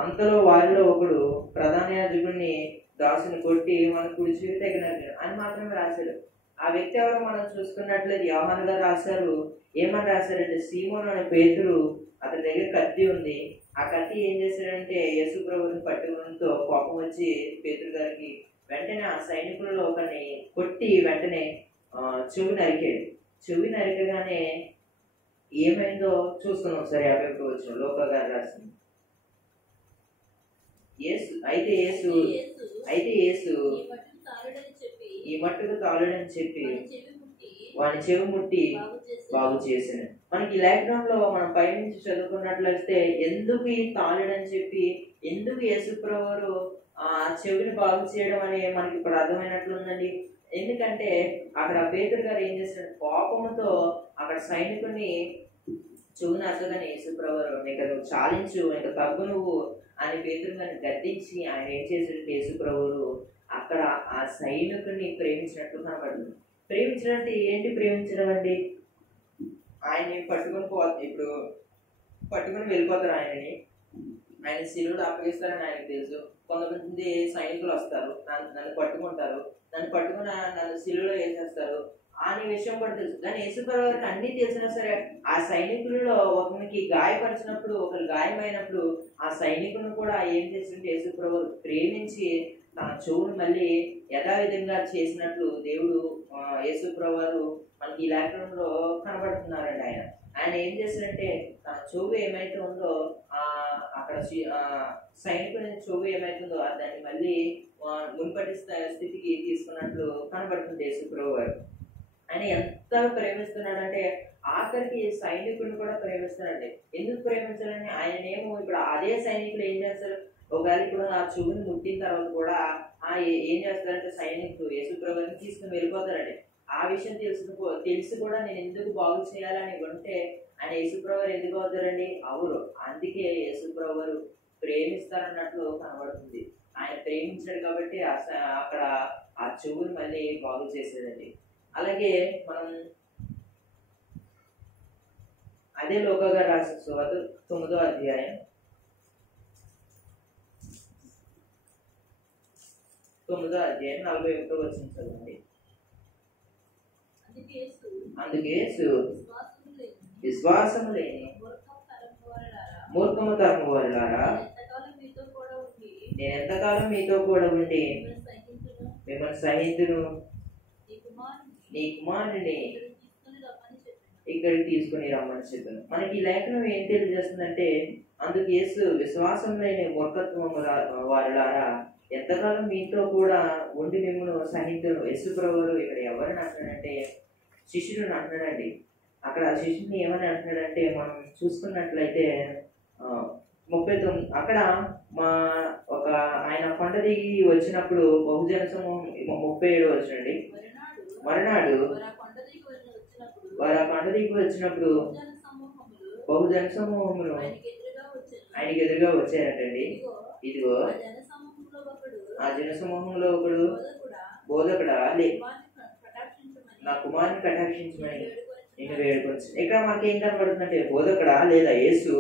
అంతలో వారిలో ఒకడు ప్రధాన యాజకుడిని దాసుని కొట్టి మన కుడి చెవి తెగడాలి అని మాత్రమే రాశారు. ఆ వ్యక్తి ఎవరో మనం చూసుకున్నట్లయితే యోహాను గారు రాశారు. ఏమని రాశారంటే, సీమోను అనే పేతురు అతని దగ్గర కత్తి ఉంది. ఆ కత్తి ఏం చేశాడంటే యేసు ప్రభువుని పట్టుకోవడంతో కోపం వచ్చి పేతురు గారికి వెంటనే ఆ సైనికులలో ఒకరిని కొట్టి వెంటనే చెవి నరికాడు. చెవి నరికగానే ఏమైందో చూసుకున్నాం ఒకసారి. 51 వచ్చిన లోకా గారు రాసింది. అయితే యేసు ఈ మట్టుకు తాళుడని చెప్పి వాని చెవి ముట్టి బాగు చేసిన. మనకి ఈ లాక్డౌన్లో మనం పైనుంచి చదువుకున్నట్లయితే ఎందుకు ఈ తాళుడని చెప్పి ఎందుకు యేసుప్రభువు ఆ చెవిని బాగు చేయడం అని మనకి ఇప్పుడు అర్థమైనట్లుందండి. ఎందుకంటే అక్కడ పేతురు గారు ఏం చేశాడు, కోపంతో అక్కడ సైనికుడిని చెవు నచ్చదని యేసుప్రభువు ఇంకా నువ్వు చాలించు, ఇంకా తగ్గు నువ్వు అని పేతురు గారిని గద్దించి ఆయన ఏం చేశాడు, యేసుప్రభువు అక్కడ ఆ సైనికుడిని ప్రేమించినట్లు కనబడుతుంది. ప్రేమించడం అంటే ఏంటి? ప్రేమించడం అండి ఆయన్ని ఇప్పుడు పట్టుకొని వెళ్ళిపోతారు. ఆయన శిలువలో అప్పగిస్తారని ఆయనకు తెలుసు. కొంతమంది సైనికులు వస్తారు, నన్ను పట్టుకుంటారు, నన్ను పట్టుకుని నన్ను శిలువలో వేసేస్తారు అనే విషయం కూడా తెలుసు. కానీ యేసుప్రభువు గారికి అన్ని తెలిసినా సరే ఆ సైనికులలో ఒకరికి గాయపరిచినప్పుడు, ఒకరు గాయమైనప్పుడు ఆ సైనికులను కూడా ఏం చేస్తుంటే యేసుప్రభువు ప్రేమించి తన చెవును మళ్ళీ యథావిధంగా చేసినట్లు దేవుడు యేసుప్రభువు మనకి ఈ లాక్డౌన్లో కనబడుతున్నారండి. ఆయన ఏం చేశారంటే తన చెవు ఏమైతే ఉందో అక్కడ సైనికుని చెవు ఏమైతుందో దాన్ని మళ్ళీ మున్పటి స్థితికి తీసుకున్నట్లు కనబడుతుంది యేసుప్రభువు గారు. ఆయన ఎంత ప్రేమిస్తున్నాడంటే ఆఖరికి సైనికుడిని కూడా ప్రేమిస్తున్నాడండి. ఎందుకు ప్రేమించాలని ఆయనేమో ఇప్పుడు అదే సైనికులు ఏం చేస్తారు, ఒకవేళ ఇప్పుడు ఆ చెవుని ముట్టిన తర్వాత కూడా ఏం చేస్తారంటే సైనికులు యేసుప్రభువుని తీసుకుని వెళ్ళిపోతారండి. ఆ విషయం తెలిసి కూడా నేను ఎందుకు బాగు చేయాలని ఉంటే ఆయన యేసుప్రభువు ఎందుకు అవుతారండి? అవురు. అందుకే యేసుప్రభువు ప్రేమిస్తారన్నట్లు కనబడుతుంది. ఆయన ప్రేమించాడు కాబట్టి అక్కడ ఆ చెవుని మళ్ళీ బాగు చేసేదండి. అలాగే మనం అదే లోకా గారు రాసిన సువార్త 9వ అధ్యాయం 41వ వచనం చదవండి. అందుకే విశ్వాసము లేని మూర్ఖము తరము వారులారా, నేను ఎంతకాలం మీతో కూడా ఉండి మిమ్మల్ని సహింతును, నీ కుమారుని ఇక్కడికి తీసుకుని రమ్మని చెప్పాను. మనకి ఈ లేఖనం ఏం తెలియజేస్తుందంటే, అందుకు యేసు విశ్వాసం లేని మూర్ఖత్వము వారులారా, ఎంతకాలం మీతో కూడా ఉండి మిమ్మల్ని సహింతును. యేసుప్రభువు ఇక్కడ ఎవరిని అంటున్నాడంటే శిష్యులను అంటున్నాడండి. అక్కడ శిష్యుని ఏమని అంటున్నాడంటే మనం చూసుకున్నట్లయితే 39 అక్కడ ఆయన కొండ దిగి వచ్చినప్పుడు బహుజన సమూహం 37 వచ్చినండి. మరునాడు వారు ఆ కొండ దిగి వచ్చినప్పుడు బహుజన సమూహములు ఆయనకి ఎదురుగా వచ్చారటండి. ఇదిగో ఆ జన సమూహంలో ఒకడు బోధకుడా నా కుమారుని కటాక్షించమని నేను వేడుకొచ్చు. ఇక్కడ మనకి ఏం కనబడుతుందంటే బోధకుడా లేదా యేసు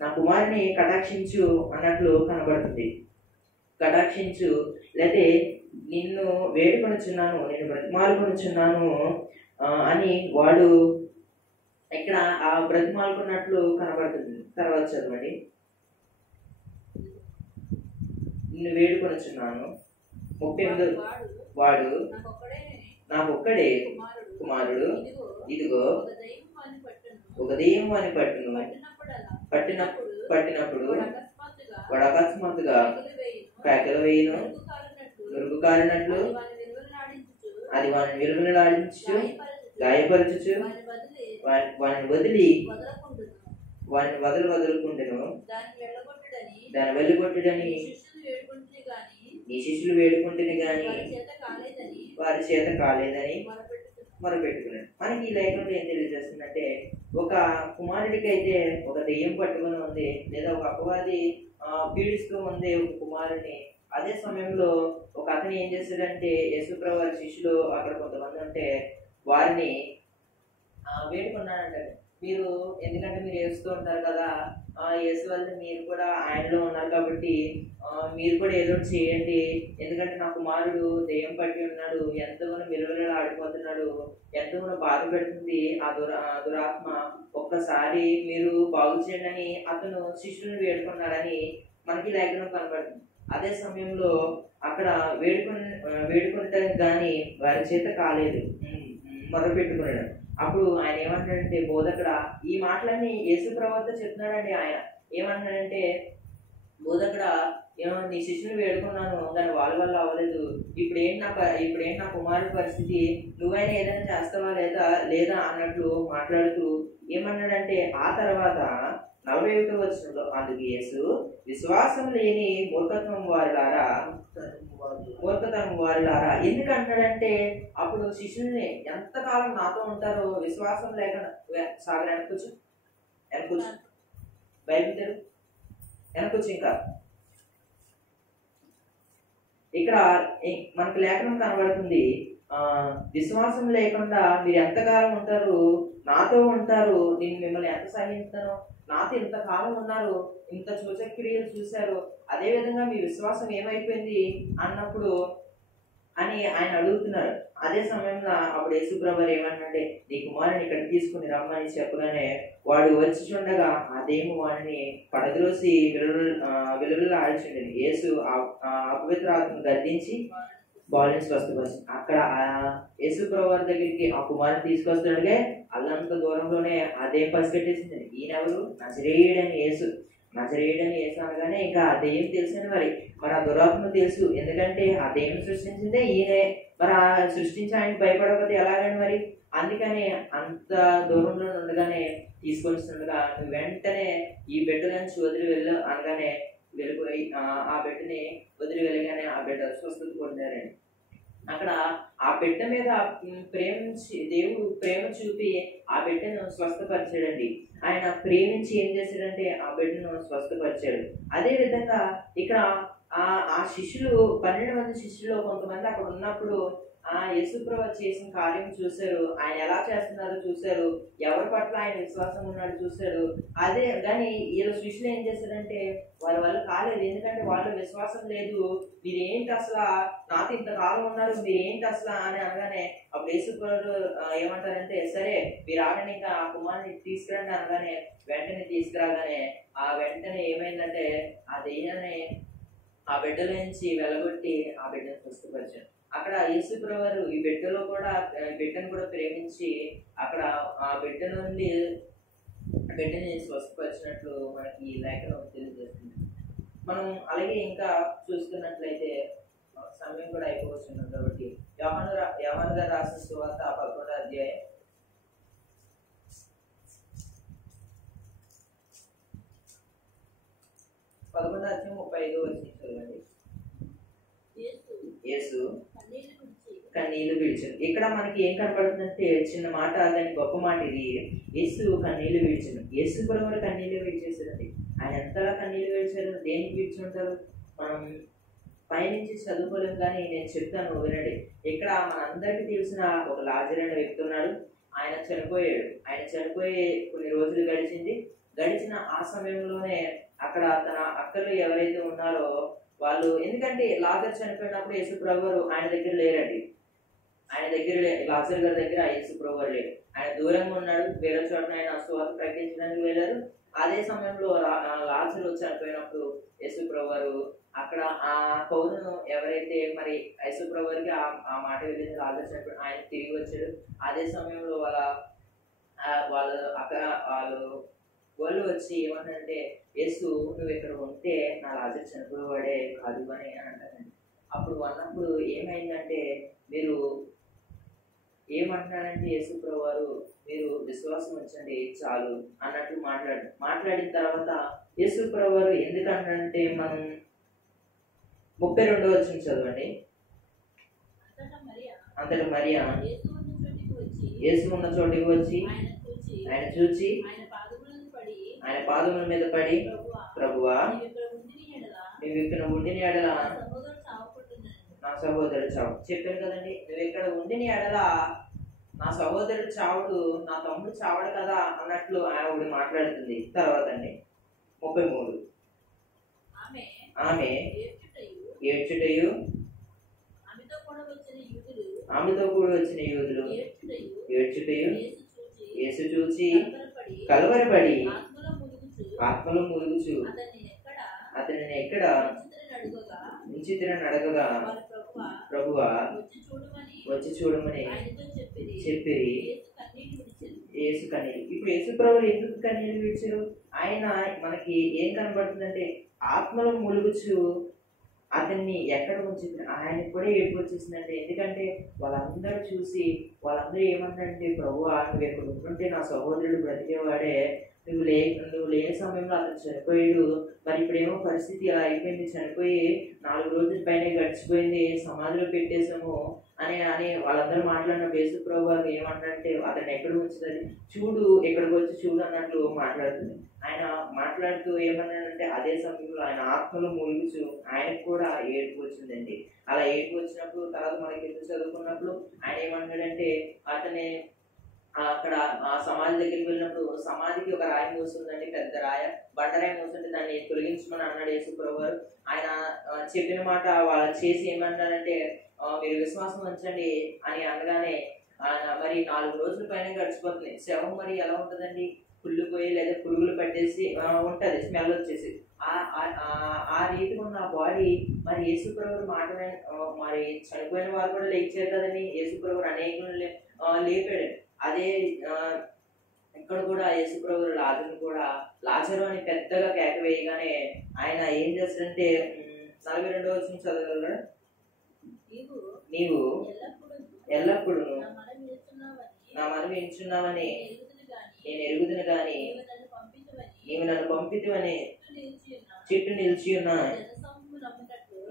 నా కుమారుని కటాక్షించు అన్నట్లు కనబడుతుంది. కటాక్షించు లేదా నిన్ను వేడుకొనుచున్నాను, నేను బ్రతిమాలుకొనుచున్నాను అని వాడు ఇక్కడ ఆ బ్రతిమాలుకున్నట్లు కనబడుతుంది. తర్వాత చదవండి. నిన్ను వేడుకొనుచున్నాను 38 వాడు నాకొక్కడే కుమారుడు, ఇదిగో ఒక దెయ్యం వాని పట్టును, పట్టినప్పుడు వాడు అకస్మాత్తుగా కేకలు వేయును, నురుగు కారినట్లు అది వాని విలువలాడించు గాయపరచుచు వాని వదులుకుంటును, దాని వెళ్ళగొట్టుడని నీ శిష్యులు వేడుకుంటుని గాని వారి చేత కాలేదని మొరపెట్టుకున్నాడు. మనకి ఈ లేఖలో ఏం తెలియజేస్తుందంటే, ఒక కుమారుడికి అయితే ఒక దెయ్యం పట్టుకుని ఉంది, లేదా ఒక అపవాది పీడిస్తూ ఉంది ఒక కుమారుని. అదే సమయంలో ఒక అతను ఏం చేశాడంటే, యేసుప్రభు వారి శిష్యులు అక్కడ కొంతమంది ఉంటే వారిని వేడుకున్నాడంటే, మీరు ఎందుకంటే మీరు యేసుతో ఉంటారు కదా, యేసు వల్ల మీరు కూడా ఆయనలో ఉన్నారు కాబట్టి మీరు కూడా ఏదో చేయండి, ఎందుకంటే నా కుమారుడు దెయ్యం పట్టి ఉన్నాడు, ఎంతగానో విలువలు ఆడిపోతున్నాడు, ఎంతగానో బాధ పెడుతుంది ఆ దురాత్మ, ఒక్కసారి మీరు బాగు చేయండి అని అతను శిష్యులను వేడుకున్నాడని మనకి లేఖనం కనబడుతుంది. అదే సమయంలో అక్కడ వేడుకుంటే కానీ వారి చేత కాలేదు, మొదలుపెట్టుకున్నాడు. అప్పుడు ఆయన ఏమంటాడంటే, బోధకుడ, ఈ మాటలన్నీ యేసు ప్రవక్త చెప్తున్నాడండి. ఆయన ఏమంటాడంటే, బోధకుడ, నీ శిష్యుని వేడుకున్నాను కానీ వాళ్ళ వల్ల అవ్వలేదు, ఇప్పుడేంటి నా కుమారుడి పరిస్థితి, నువ్వైనా ఏదైనా చేస్తావా లేదా అన్నట్లు మాట్లాడుతూ ఏమన్నాడంటే, ఆ తర్వాత 41వ వచనంలో, అందుకు యేసు, విశ్వాసం లేని మూర్ఖత్వం వారులారా ఎందుకంటాడంటే, అప్పుడు శిష్యుల్ని ఎంతకాలం నాతో ఉంటారో విశ్వాసం లేకుండా వెనకొచ్చు బైబిల్ తెరు వెనకొచ్చు. ఇంకా ఇక్కడ మనకు లేఖనం కనబడుతుంది, విశ్వాసం లేకుండా మీరు ఎంతకాలం ఉంటారు, నాతో ఉంటారు, నేను మిమ్మల్ని ఎంత సహిస్తాను, నాతో ఇంతకాలం ఉన్నారు, ఇంత సూచక్రియలు చూశారు, అదే విధంగా మీ విశ్వాసం ఏమైపోయింది అన్నప్పుడు అని ఆయన అడుగుతున్నారు. అదే సమయంలో అప్పుడు యేసుప్రభు ఏమన్నాడంటే, నీ కుమారుని ఇక్కడ తీసుకుని రమ్మని చెప్పగానే వాడు వచ్చి చూడగా ఆ దెయ్యము వాడిని పడద్రోసి విలువలు ఆడిచుండేది. యేసు అపవిత్ర ఆత్మను గద్దించి బాలుని స్వస్థపరిచి అక్కడ యేసుప్రభు వారి దగ్గరికి ఆ కుమారుని తీసుకొస్తుండగా అల్లంత దూరంలోనే అదే పసిగట్టేసింది. ఈయనెవరు? నజరేయుడని యేసు. నజరేయుడని యేసు అనగానే ఇంకా ఆ దెయ్యం తెలిసింది. మరి ఆ దురాత్మ తెలుసు, ఎందుకంటే ఆ దెయ్యం సృష్టించిందే ఈయనే. మరి ఆ సృష్టించి ఆయన భయపడకపోతే ఎలాగని మరి, అందుకని అంత దూరంలో ఉండగానే తీసుకొస్తుండగా నువ్వు వెంటనే ఈ బిడ్డ నుంచి వదిలి వెళ్ళు అనగానే వెళ్ళిపోయి ఆ బిడ్డని వదిలి వెళ్ళగానే ఆ బిడ్డ స్వస్థత పొందారండి. అక్కడ ఆ బిడ్డ మీద దేవుడు ప్రేమ చూపి ఆ బిడ్డను స్వస్థపరిచాడండి. ఆయన ప్రేమించి ఏం చేశాడంటే ఆ బిడ్డను స్వస్థపరిచాడు. అదే విధంగా ఇక్కడ ఆ శిష్యులు 12 మంది శిష్యులు కొంతమంది అక్కడ ఉన్నప్పుడు ఆ యేసుప్రభు చేసిన కార్యం చూశారు, ఆయన ఎలా చేస్తున్నారో చూశారు, ఎవరి పట్ల ఆయన విశ్వాసం ఉన్నాడు చూశారు. అదే కానీ ఈరోజు శిష్యులు ఏం చేశారంటే వాళ్ళ వల్ల కాలేదు, ఎందుకంటే వాళ్ళ విశ్వాసం లేదు. మీరేంటి అసలు, నాతో ఇంతకాలం ఉన్నారు, మీరేంటి అసలు అని అనగానే అప్పుడు యేసుప్రభు ఏమంటారంటే, సరే మీరు ఆగండి, ఇంకా ఆ కుమారుని తీసుకురండి అనగానే వెంటనే తీసుకురాగానే ఆ వెంటనే ఏమైందంటే ఆ దెయ్యాన్ని ఆ బిడ్డల నుంచి వెళ్ళగొట్టి ఆ బిడ్డను స్వస్థపరిచారు. అక్కడ యేసుప్రభు ఈ బిడ్డను కూడా ప్రేమించి అక్కడ ఆ బిడ్డని స్వస్థపరిచినట్లు మనకి ఈ లేఖనం తెలియజేస్తుంది. మనం అలాగే ఇంకా చూస్తున్నట్లయితే సమయం కూడా అయిపోవచ్చున్నాం కాబట్టి యోహాను గారు రాసిన సువార్త 11వ అధ్యాయం 35వ వచనం చదవండి. యేసు కన్నీళ్లు విడిచాడు. ఇక్కడ మనకి ఏం కనపడుతుందంటే చిన్న మాట, దాని గొప్ప మాట ఇది. యేసు కన్నీళ్లు విడిచాడు. యేసు ప్రభువు కన్నీళ్లు విడిచేశారండి. ఆయన ఎంతలా కన్నీళ్లు విడిచారు, దేనికి విడిచి ఉంటారు మనం పైనుంచి చదువుకోలేము, కానీ నేను చెప్తాను వినండి. ఇక్కడ మనందరికీ తెలిసిన ఒక లాజరు అనే వ్యక్తి ఉన్నాడు. ఆయన చనిపోయాడు. ఆయన చనిపోయి కొన్ని రోజులు గడిచిన ఆ సమయంలోనే అక్కడ తన అక్కలు ఎవరైతే ఉన్నారో వాళ్ళు, ఎందుకంటే లాజరు చనిపోయినప్పుడు యేసు ప్రభువు ఆయన దగ్గర లేరండి. ఆయన దగ్గర లాజరు గారి దగ్గర యేసు ప్రభువు లేరు. ఆయన దూరంగా ఉన్నాడు, వేరే చోట ఆయన సువార్త ప్రకటించడానికి వెళ్ళారు. అదే సమయంలో లాజరు చనిపోయినప్పుడు యేసు ప్రభువు అక్కడ ఆ పౌరును ఎవరైతే మరి యేసు ప్రభువుకి ఆ మాట వెళ్ళింది, లాజరు చనిపోయి ఆయన తిరిగి వచ్చాడు. అదే సమయంలో వాళ్ళు అక్కడ వాళ్ళు వచ్చి ఏమన్నారంటే, యేసు నువ్వు ఇక్కడ ఉంటే నా లాజరు చనిపోయేవాడే కాదు అని అంటారండి. అన్నప్పుడు ఏమైందంటే, మీరు ఏమంటున్నాడంటే యేసు ప్రభువు మీరు విశ్వాసం ఉంచండి చాలు అన్నట్టు మాట్లాడిన తర్వాత యేసు ప్రభువు ఎందుకంటే మనం 32వ వచనం చదవండి. అంతటా మరియా యేసు ఉన్న చోటికి వచ్చి ఆయన చూచి ఆయన పాదముల మీద పడి, ప్రభువా, నువ్వు ఇక్కడ ఉండిన ఎడల నా సహోదరుడు చావు. చెప్పాను కదండి, నువ్వు ఇక్కడ ఉండిన ఎడల నా సహోదరుడు చావుడు, నా తమ్ముడు చావడు కదా అన్నట్లు ఆవిడ మాట్లాడుతుంది. తర్వాత అండి 33, ఆమె ఏడ్చుటయు ఆమెతో కూడా వచ్చిన యూదులు ఏడ్చుటయు యేసు చూచి కలవరపడి ఆత్మలో ములుగుచు అతనిని ఎక్కడ ఉంచితిరని అడగగా, ప్రభువా వచ్చి చూడమని చెప్పిరి. యేసు కన్నీరు. ఇప్పుడు యేసు ప్రభువు ఎందుకు కన్నీరు విడిచారు? ఆయన మనకి ఏం కనబడుతుందంటే ఆత్మలో ములుగుచు అతన్ని ఎక్కడ ఉంచి ఆయన కూడా ఏడుపు వచ్చేసిందంటే, ఎందుకంటే వాళ్ళందరూ చూసి వాళ్ళందరూ ఏమన్నారంటే, ప్రభువా నువ్వు ఎక్కడ ఉంటుంటే నా సహోదరుడు బ్రతికేవాడే, నువ్వు లేని సమయంలో అతను చనిపోయాడు, మరి ఇప్పుడేమో పరిస్థితి అలా అయిపోయింది, చనిపోయి 4 రోజుల పైన గడిచిపోయింది, సమాధిలో పెట్టేశాము అని వాళ్ళందరూ మాట్లాడిన యేసు ప్రభువు ఏమంటారంటే, అతన్ని ఎక్కడ ఉంచుతుంది, చూడు ఎక్కడికి వచ్చి చూడు అన్నట్లు మాట్లాడుతుంది. ఆయన మాట్లాడుతూ ఏమన్నాడంటే, అదే సమయంలో ఆయన ఆత్మలో ములుగుచు ఆయనకు కూడా ఏడుపు వచ్చిందండి. అలా ఏడుపు వచ్చినప్పుడు తర్వాత మనకి ఎందుకు చదువుకున్నప్పుడు ఆయన ఏమన్నాడంటే, అతనే అక్కడ ఆ సమాధి దగ్గరికి వెళ్ళినప్పుడు సమాధికి ఒక రాయి మోస్తుందండి, పెద్ద బండరాయి మోస్తుంటే దాన్ని తొలగించమని అన్నాడు యేసు ప్రభువు. ఆయన చెప్పిన మాట వాళ్ళు చేసి ఏమన్నారంటే, మీరు విశ్వాసం ఉంచండి అని అనగానే మరి 4 రోజుల పైన గడిచిపోతుంది. శవం మరి ఎలా ఉంటుందండి, కుళ్ళిపోయి లేదా పురుగులు పట్టేసి ఉంటుంది, స్మెల్ వచ్చేసి. ఆ రీతిగా ఉన్న బాడీ మరి యేసు ప్రభువు మాట మరి చనిపోయిన వారు కూడా లేచారు కదండి, యేసు ప్రభువు అనేకులను లేపాడు. అదే ఇక్కడ కూడా యేసు ప్రభువు లాజరు అని పెద్దగా కేక వేయగానే ఆయన ఏం చేస్తాడంటే 42వ వచనం చదవగలరా? నీవు ఎల్లప్పుడూ నా మనవి ఎంచున్నావని నేను ఎరుగుదును గాని నీవు నన్ను పంపితువని చెట్టు నిలిచి ఉన్న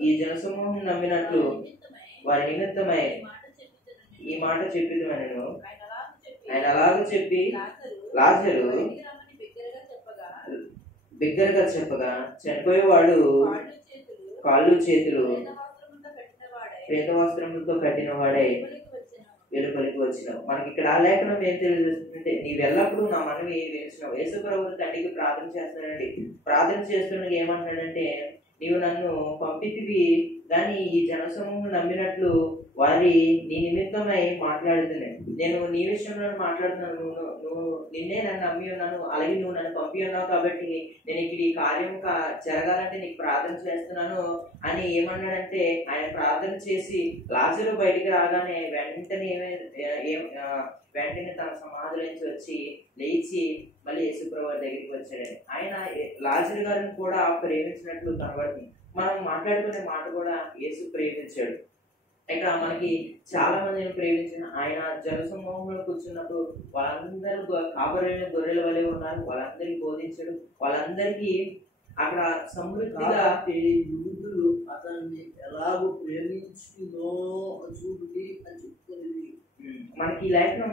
ఈ జనసమూహం నమ్మినట్లు వారి నిమిత్తమై ఈ మాట చెప్పిదువనెను. ఆయన అలాగ చెప్పి లాజరు బిగ్గరగా చెప్పగా చనిపోయేవాడు కాళ్ళు చేతులు ప్రేత వస్త్రములతో కట్టిన వాడే వెలుపలికి వచ్చినావు. మనకి ఇక్కడ ఆ లేఖనం ఏం తెలియజేస్తుందంటే, నీవెల్లప్పుడూ నా మనవి వినిచినావు. యేసు ప్రభువు తండ్రికి ప్రార్థన చేస్తున్నాడండి. ప్రార్థన చేస్తున్నది ఏమంటాడంటే, నీవు నన్ను పంపితివి కానీ ఈ జనసమూహం నమ్మినట్లు వారి నీ నిమిత్తమై మాట్లాడుతున్నాయి. నేను నీ విషయంలో మాట్లాడుతున్నాను, నువ్వు నిన్నే నన్ను నమ్మి ఉన్నాను, అలాగే నువ్వు నన్ను పంపి ఉన్నావు కాబట్టి నేను ఇక్కడ ఈ కార్యం జరగాలంటే నీకు ప్రార్థన చేస్తున్నాను అని ఏమన్నాడంటే, ఆయన ప్రార్థన చేసి లాజరు బయటికి రాగానే వెంటనే తన సమాధిలోంచి వచ్చి లేచి మళ్ళీ యేసు ప్రభువు దగ్గరికి వచ్చాడండి. ఆయన లాజరు గారిని కూడా ప్రేమించినట్లు కనబడుతుంది. మనం మాట్లాడుకునే మాట కూడా యేసు ప్రేమించాడు. ఇక్కడ మనకి చాలా మందిని ప్రేమించిన ఆయన జనసమూహంలో కూర్చున్నప్పుడు వాళ్ళందరూ కాపరైన గొర్రెల వలె ఉన్నారు, వాళ్ళందరికీ బోధించాడు, వాళ్ళందరికీ అక్కడ సమృద్ధిగా యూదులు అతన్ని ఎలాగో ప్రేమించిందో చూడుడి అని చెప్పుకునేది మనకి లేఖనం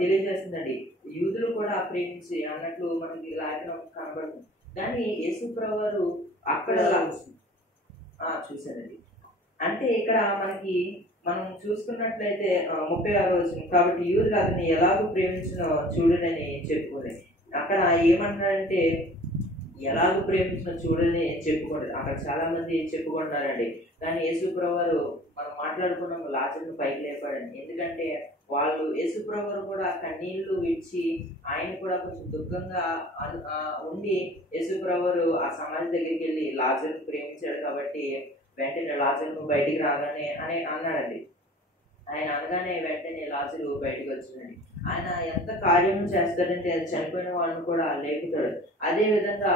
తెలియజేస్తుందండి. యూదులు కూడా ప్రేమించి అన్నట్లు మనకి లేఖనం కనబడుతుంది. కానీ యేసు ప్రభువు అక్కడ చూసానండి. అంటే ఇక్కడ మనం చూసుకున్నట్లయితే 36వ వచనం, కాబట్టి యూదులు అతన్ని ఎలాగో ప్రేమించినో చూడని చెప్పుకోలేదు. అక్కడ ఏమన్నారంటే ఎలాగో ప్రేమించిన చూడని చెప్పుకోలేదు. అక్కడ చాలా మంది చెప్పుకుంటున్నారండి. కానీ యేసు ప్రభువు మనం మాట్లాడుకున్నాము లాజరును పైకి లేపాడండి. ఎందుకంటే వాళ్ళు యేసు ప్రభువు కూడా కన్నీళ్లు విడిచి ఆయన కూడా కొంచెం దుఃఖంగా ఉండి యేసు ప్రభువు ఆ సమాధి దగ్గరికి వెళ్ళి లాజరును ప్రేమించాడు కాబట్టి వెంటనే లాజరు బయటికి రాగానే అని అన్నాడండి. ఆయన అనగానే వెంటనే లాజరు బయటికి వచ్చిందండి. ఆయన ఎంత కార్యం చేస్తాడంటే చనిపోయిన వాళ్ళని కూడా లేపుతాడు. అదే విధంగా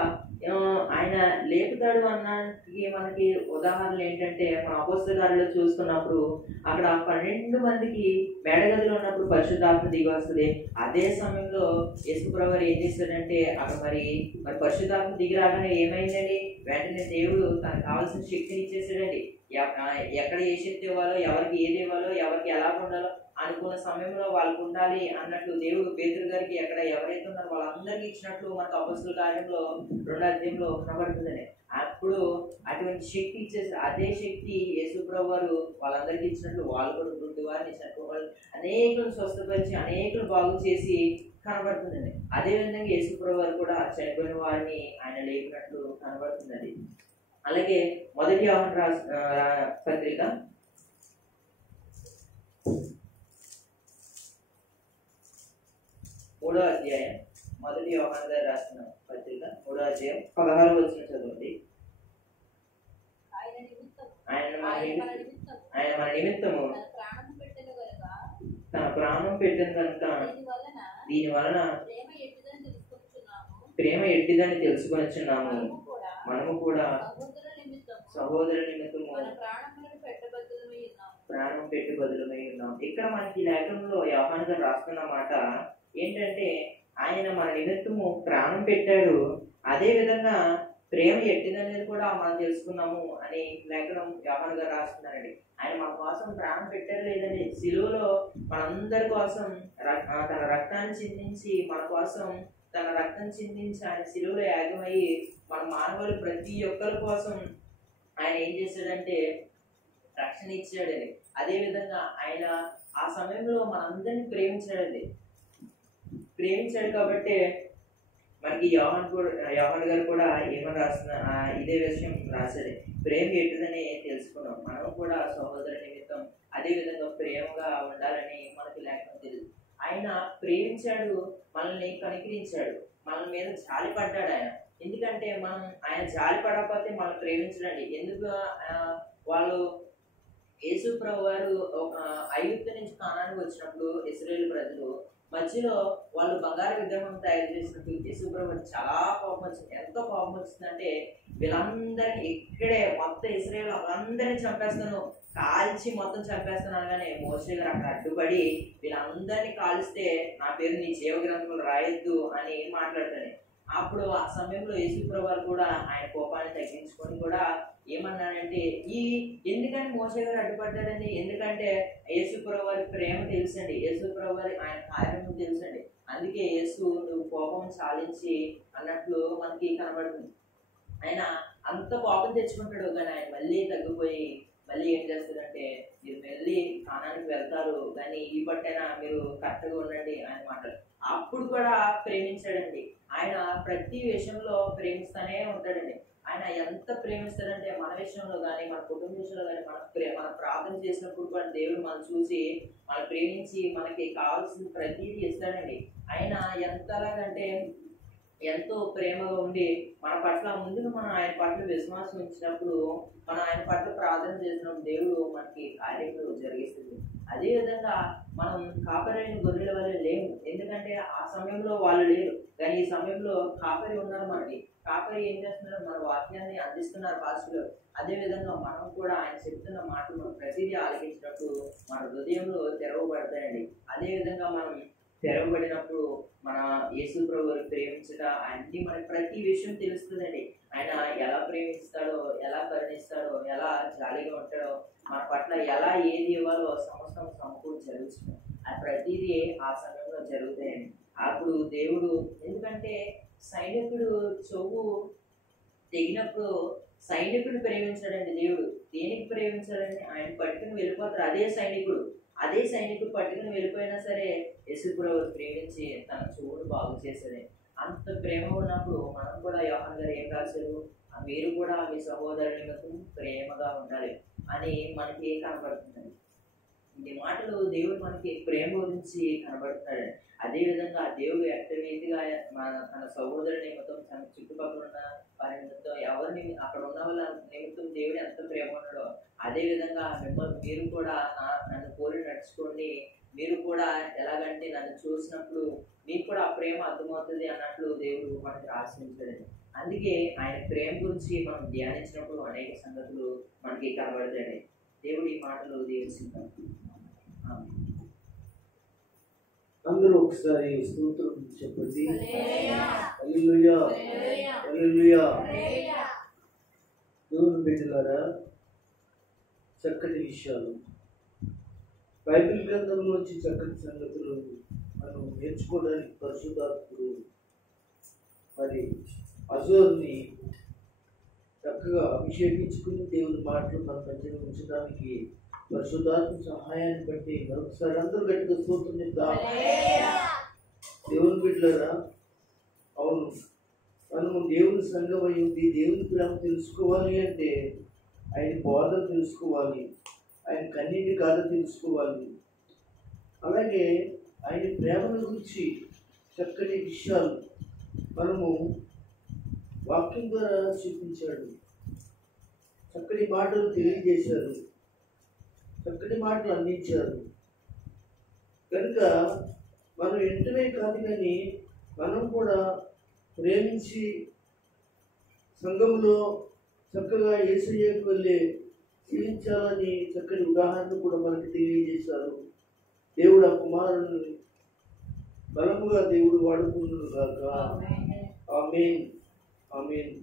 ఆయన లేపుతాడు అన్నకి మనకి ఉదాహరణలు ఏంటంటే, మన అపోస్తలులో చూసుకున్నప్పుడు అక్కడ 12 మందికి మేడగదిలో ఉన్నప్పుడు పరిశుద్ధాత్మ దిగి వస్తుంది. అదే సమయంలో యేసు ప్రభువు ఏం చేస్తాడంటే అక్కడ మరి పరిశుద్ధాత్మ దిగి రాగానే ఏమైందండి, వెంటనే దేవుడు తనకు కావాల్సిన శక్తిని ఇచ్చేసాడండి. ఎక్కడ ఏ శక్తి ఇవ్వాలో, ఎవరికి ఏది ఇవ్వాలో, ఎవరికి ఎలా ఉండాలో అనుకున్న సమయంలో వాళ్ళకు ఉండాలి అన్నట్లు దేవుడు పేతురు గారికి ఎక్కడ ఎవరైతే ఉన్నారో వాళ్ళందరికీ ఇచ్చినట్లు మనకు అపొస్తలుల కార్యంలో 2వ అధ్యాయంలో కనబడుతుందండి. అప్పుడు అటువంటి శక్తి ఇచ్చేసారు. అదే శక్తి యేసుప్రభు వారు వాళ్ళందరికీ ఇచ్చినట్లు వాళ్ళు కూడా గుడ్డి వారిని ఇచ్చినట్లు వాళ్ళు అనేకులను స్వస్థపరిచి అనేకులు బాగు చేసి కనబడుతుందండి. అదేవిధంగా యేసుప్రభు వారు కూడా చనిపోయిన వారిని ఆయన లేపినట్లు కనబడుతుందండి. అలాగే 1 యోహాను పత్రిక 3వ అధ్యాయం 1 యోహాను గారు రాసిన పత్రిక 3వ అధ్యాయం 16వ వచనం చదవండి. ఆయన మన నిమిత్తము తన ప్రాణం పెట్టిన కనుక దీని వలన ప్రేమ ఎట్టిదని తెలుసుకొనిచున్నాము. మనము కూడా సహోదరు నిమిత్తము ప్రాణం పెట్టి బదులమై ఉన్నాం. ఇక్కడ మనకి లేఖనంలో యోహాను గారు రాస్తున్న మాట ఏంటంటే ఆయన మన నిమిత్తము ప్రాణం పెట్టాడు, అదే విధంగా ప్రేమ ఎట్టిదనేది కూడా మనం తెలుసుకున్నాము అని లేఖనం యోహాను గారు రాస్తున్నారండి. ఆయన మన కోసం ప్రాణం పెట్టారు లేదండి. సిలువలో మనందరి కోసం తన రక్తాన్ని చిందించి మన కోసం తన రక్తం చిందించి ఆయన సిలువలో యాగమయ్యి మన మానవులు ప్రతి ఒక్కరి కోసం ఆయన ఏం చేశాడంటే రక్షణ ఇచ్చాడండి. అదేవిధంగా ఆయన ఆ సమయంలో మనందరినీ ప్రేమించాడండి. ప్రేమించాడు కాబట్టి మనకి యోహాను గారు కూడా ఏమని రాసిన ఇదే విషయం రాశాడు. ప్రేమ ఎటుదని తెలుసుకున్నాం. మనం కూడా సహోదరు నిమిత్తం అదే విధంగా ప్రేమగా ఉండాలని మనకి లేఖనం తెలుసు. ఆయన ప్రేమించాడు, మనల్ని కనికరించాడు, మన మీద జాలి పడ్డాడు ఆయన. ఎందుకంటే మనం ఆయన జాలి పడకపోతే మనం ప్రేమించడండి. ఎందుకు వాళ్ళు యేసుప్రభు వారు ఐగుప్తు నుంచి కానానికి వచ్చినప్పుడు ఇశ్రాయేలు ప్రజలు మధ్యలో వాళ్ళు బంగారు విగ్రహం తయారు చేసినప్పుడు యేసుప్రభు చాలా కోపం వచ్చింది. ఎంతో కోపం వచ్చిందంటే వీళ్ళందరినీ ఇక్కడే మొత్తం ఇశ్రాయేలు అందరినీ చంపేస్తాను, కాల్చి మొత్తం చంపేస్తాను అనగానే మోషే గారు అక్కడ అడ్డుపడి వీళ్ళందరినీ కాల్స్తే నా పేరు నీ జీవ గ్రంథంలో రాయొద్దు అని మాట్లాడతాడు. అప్పుడు ఆ సమయంలో యేసుప్రభు వారు కూడా ఆయన కోపాన్ని తగ్గించుకొని కూడా ఏమన్నాడంటే ఎందుకని మోషే గారు అడ్డుపడ్డాడండి? ఎందుకంటే యేసుప్రభు వారి ప్రేమ తెలుసండి, యేసుప్రభు వారి ఆయన కార్యము తెలుసండి. అందుకే యేసు నువ్వు కోపం సాధించి అన్నట్లు మనకి కనబడుతుంది. ఆయన అంత కోపం తెచ్చుకుంటాడు, కానీ ఆయన మళ్ళీ తగ్గిపోయి మళ్ళీ ఏం చేస్తాడంటే మీరు మళ్ళీ కానానికి వెళ్తారు, కానీ ఈ పట్టైనా మీరు కరెక్ట్గా ఉండండి ఆయన మాటలు. అప్పుడు కూడా ప్రేమించాడండి. ఆయన ప్రతి విషయంలో ప్రేమిస్తూనే ఉంటాడండి. ఆయన ఎంత ప్రేమిస్తాడంటే మన విషయంలో కానీ మన కుటుంబ విషయంలో కానీ మన ప్రార్థన చేసినప్పుడు కూడా దేవుడు మనం చూసి మనం ప్రేమించి మనకి కావాల్సిన ప్రతిదీ ఇస్తాడండి. ఆయన ఎంతలాగంటే ఎంతో ప్రేమగా ఉండి మన పట్ల ముందుగా మనం ఆయన పట్ల విశ్వాసం ఉంచినప్పుడు మనం ఆయన పట్ల ప్రార్థన చేసినప్పుడు దేవుడు మనకి కార్యక్రమం జరిగిస్తుంది. అదేవిధంగా మనం కాపరైన గొర్రెల వల్ల లేము, ఎందుకంటే ఆ సమయంలో వాళ్ళు లేరు, కానీ ఈ సమయంలో కాపరి ఉన్నారు. మనకి కాపరి ఏం చేస్తున్నారు? మన వాక్యాన్ని అందిస్తున్నారు పాస్టర్లు. అదేవిధంగా మనం కూడా ఆయన చెప్తున్న మాటలు మనం ప్రతిదీ ఆలకించినప్పుడు మన హృదయంలో తెరవబడతాయండి. అదేవిధంగా మనం తెరవబడినప్పుడు మన యేసు ప్రభువుని ప్రేమించట అన్ని మనకి ప్రతి విషయం తెలుస్తుందండి. ఆయన ఎలా ప్రేమిస్తాడో, ఎలా కరుణిస్తాడో, ఎలా జాలిగా ఉంటాడో, మన పట్ల ఎలా ఏది ఇవ్వాలో సమస్తం సమకూర్చి జరుగుతుంది. అది ప్రతిదీ ఆ సమయంలో జరుగుతాయండి. అప్పుడు దేవుడు, ఎందుకంటే సైనికుడు చెవు తెగినప్పుడు సైనికుడు ప్రేమించాడండి దేవుడు. దేనికి ప్రేమించాడండి? ఆయన పట్టుకుని వెళ్ళిపోతారు. అదే సైనికుడు పట్టుకుని వెళ్ళిపోయినా సరే యేసుప్రభు ప్రేమించి తన చెవును బాగు చేశాడు. అంత ప్రేమ ఉన్నప్పుడు మనం కూడా యోహాను గారు ఏం రాశారు? మీరు కూడా మీ సహోదరుని నిమిత్తం ప్రేమగా ఉండాలి అని మనకి కనబడుతుంది. ఈ మాటలు దేవుడు మనకి ప్రేమ గురించి కనబడుతున్నాడు. అదేవిధంగా దేవుడు ఎంత రీతిగా తన సహోదరుని నిమిత్తం, తన చుట్టుపక్కల ఉన్న వారి నిమిత్తం, ఎవరిని అక్కడ ఉన్న వాళ్ళ నిమిత్తం దేవుడు ఎంత ప్రేమ ఉన్నాడో అదేవిధంగా మిమ్మల్ని మీరు కూడా నన్ను కోరి నడుచుకోండి, మీరు కూడా ఎలాగంటే నన్ను చూసినప్పుడు మీకు కూడా ఆ ప్రేమ అర్థమవుతుంది అన్నట్లు దేవుడు మనకి ఆశించాడు. అందుకే ఆయన ప్రేమ గురించి మనం ధ్యానించినప్పుడు అనేక సంగతులు మనకి కనబడతాయి. దేవుడి మాటలు దీవిస్తున్నాం. అందరూ ఒకసారి స్తోత్రం చెప్పండి. హల్లెలూయా, హల్లెలూయా. దేవుని బిడ్డలారా, చక్కటి విషయాలు బైబిల్ గ్రంథంలోంచి చక్కటి సంగతులు మనం నేర్చుకోవడానికి పరిశుద్ధాత్ముడు మరి అజోర్ని చక్కగా అభిషేకించుకుని దేవుని మాటలు మన మధ్యలో ఉంచడానికి పరిశుద్ధాత్మ సహాయాన్ని బట్టి మరొకసారి అందరూ గట్టిగా స్తోత్రం చెప్తాం. దేవుని బిడ్డలారా, అవును, మనము దేవుని సంఘమై ఉంది. దేవుని ప్రేమ తెలుసుకోవాలి అంటే ఆయన బోధన తెలుసుకోవాలి, ఆయన కన్నీటి గాథ తెలుసుకోవాలి. అలాగే ఆయన ప్రేమను గురించి చక్కటి విషయాలు మనము వాక్యం ద్వారా చూపించాడు. చక్కటి మాటలు తెలియజేశారు, చక్కటి మాటలు అందించారు. కనుక మనం వెంటనే కాదు, కానీ మనం కూడా ప్రేమించి సంఘంలో చక్కగా యేసయ్యకు వెళ్ళే జీవించాలని చక్కటి ఉదాహరణ కూడా మనకి తెలియజేశారు. దేవుడు ఆ కుమారుని బలముగా దేవుడు వాడుకుంటున్నాడు గాక. ఆమేన్, ఆమేన్.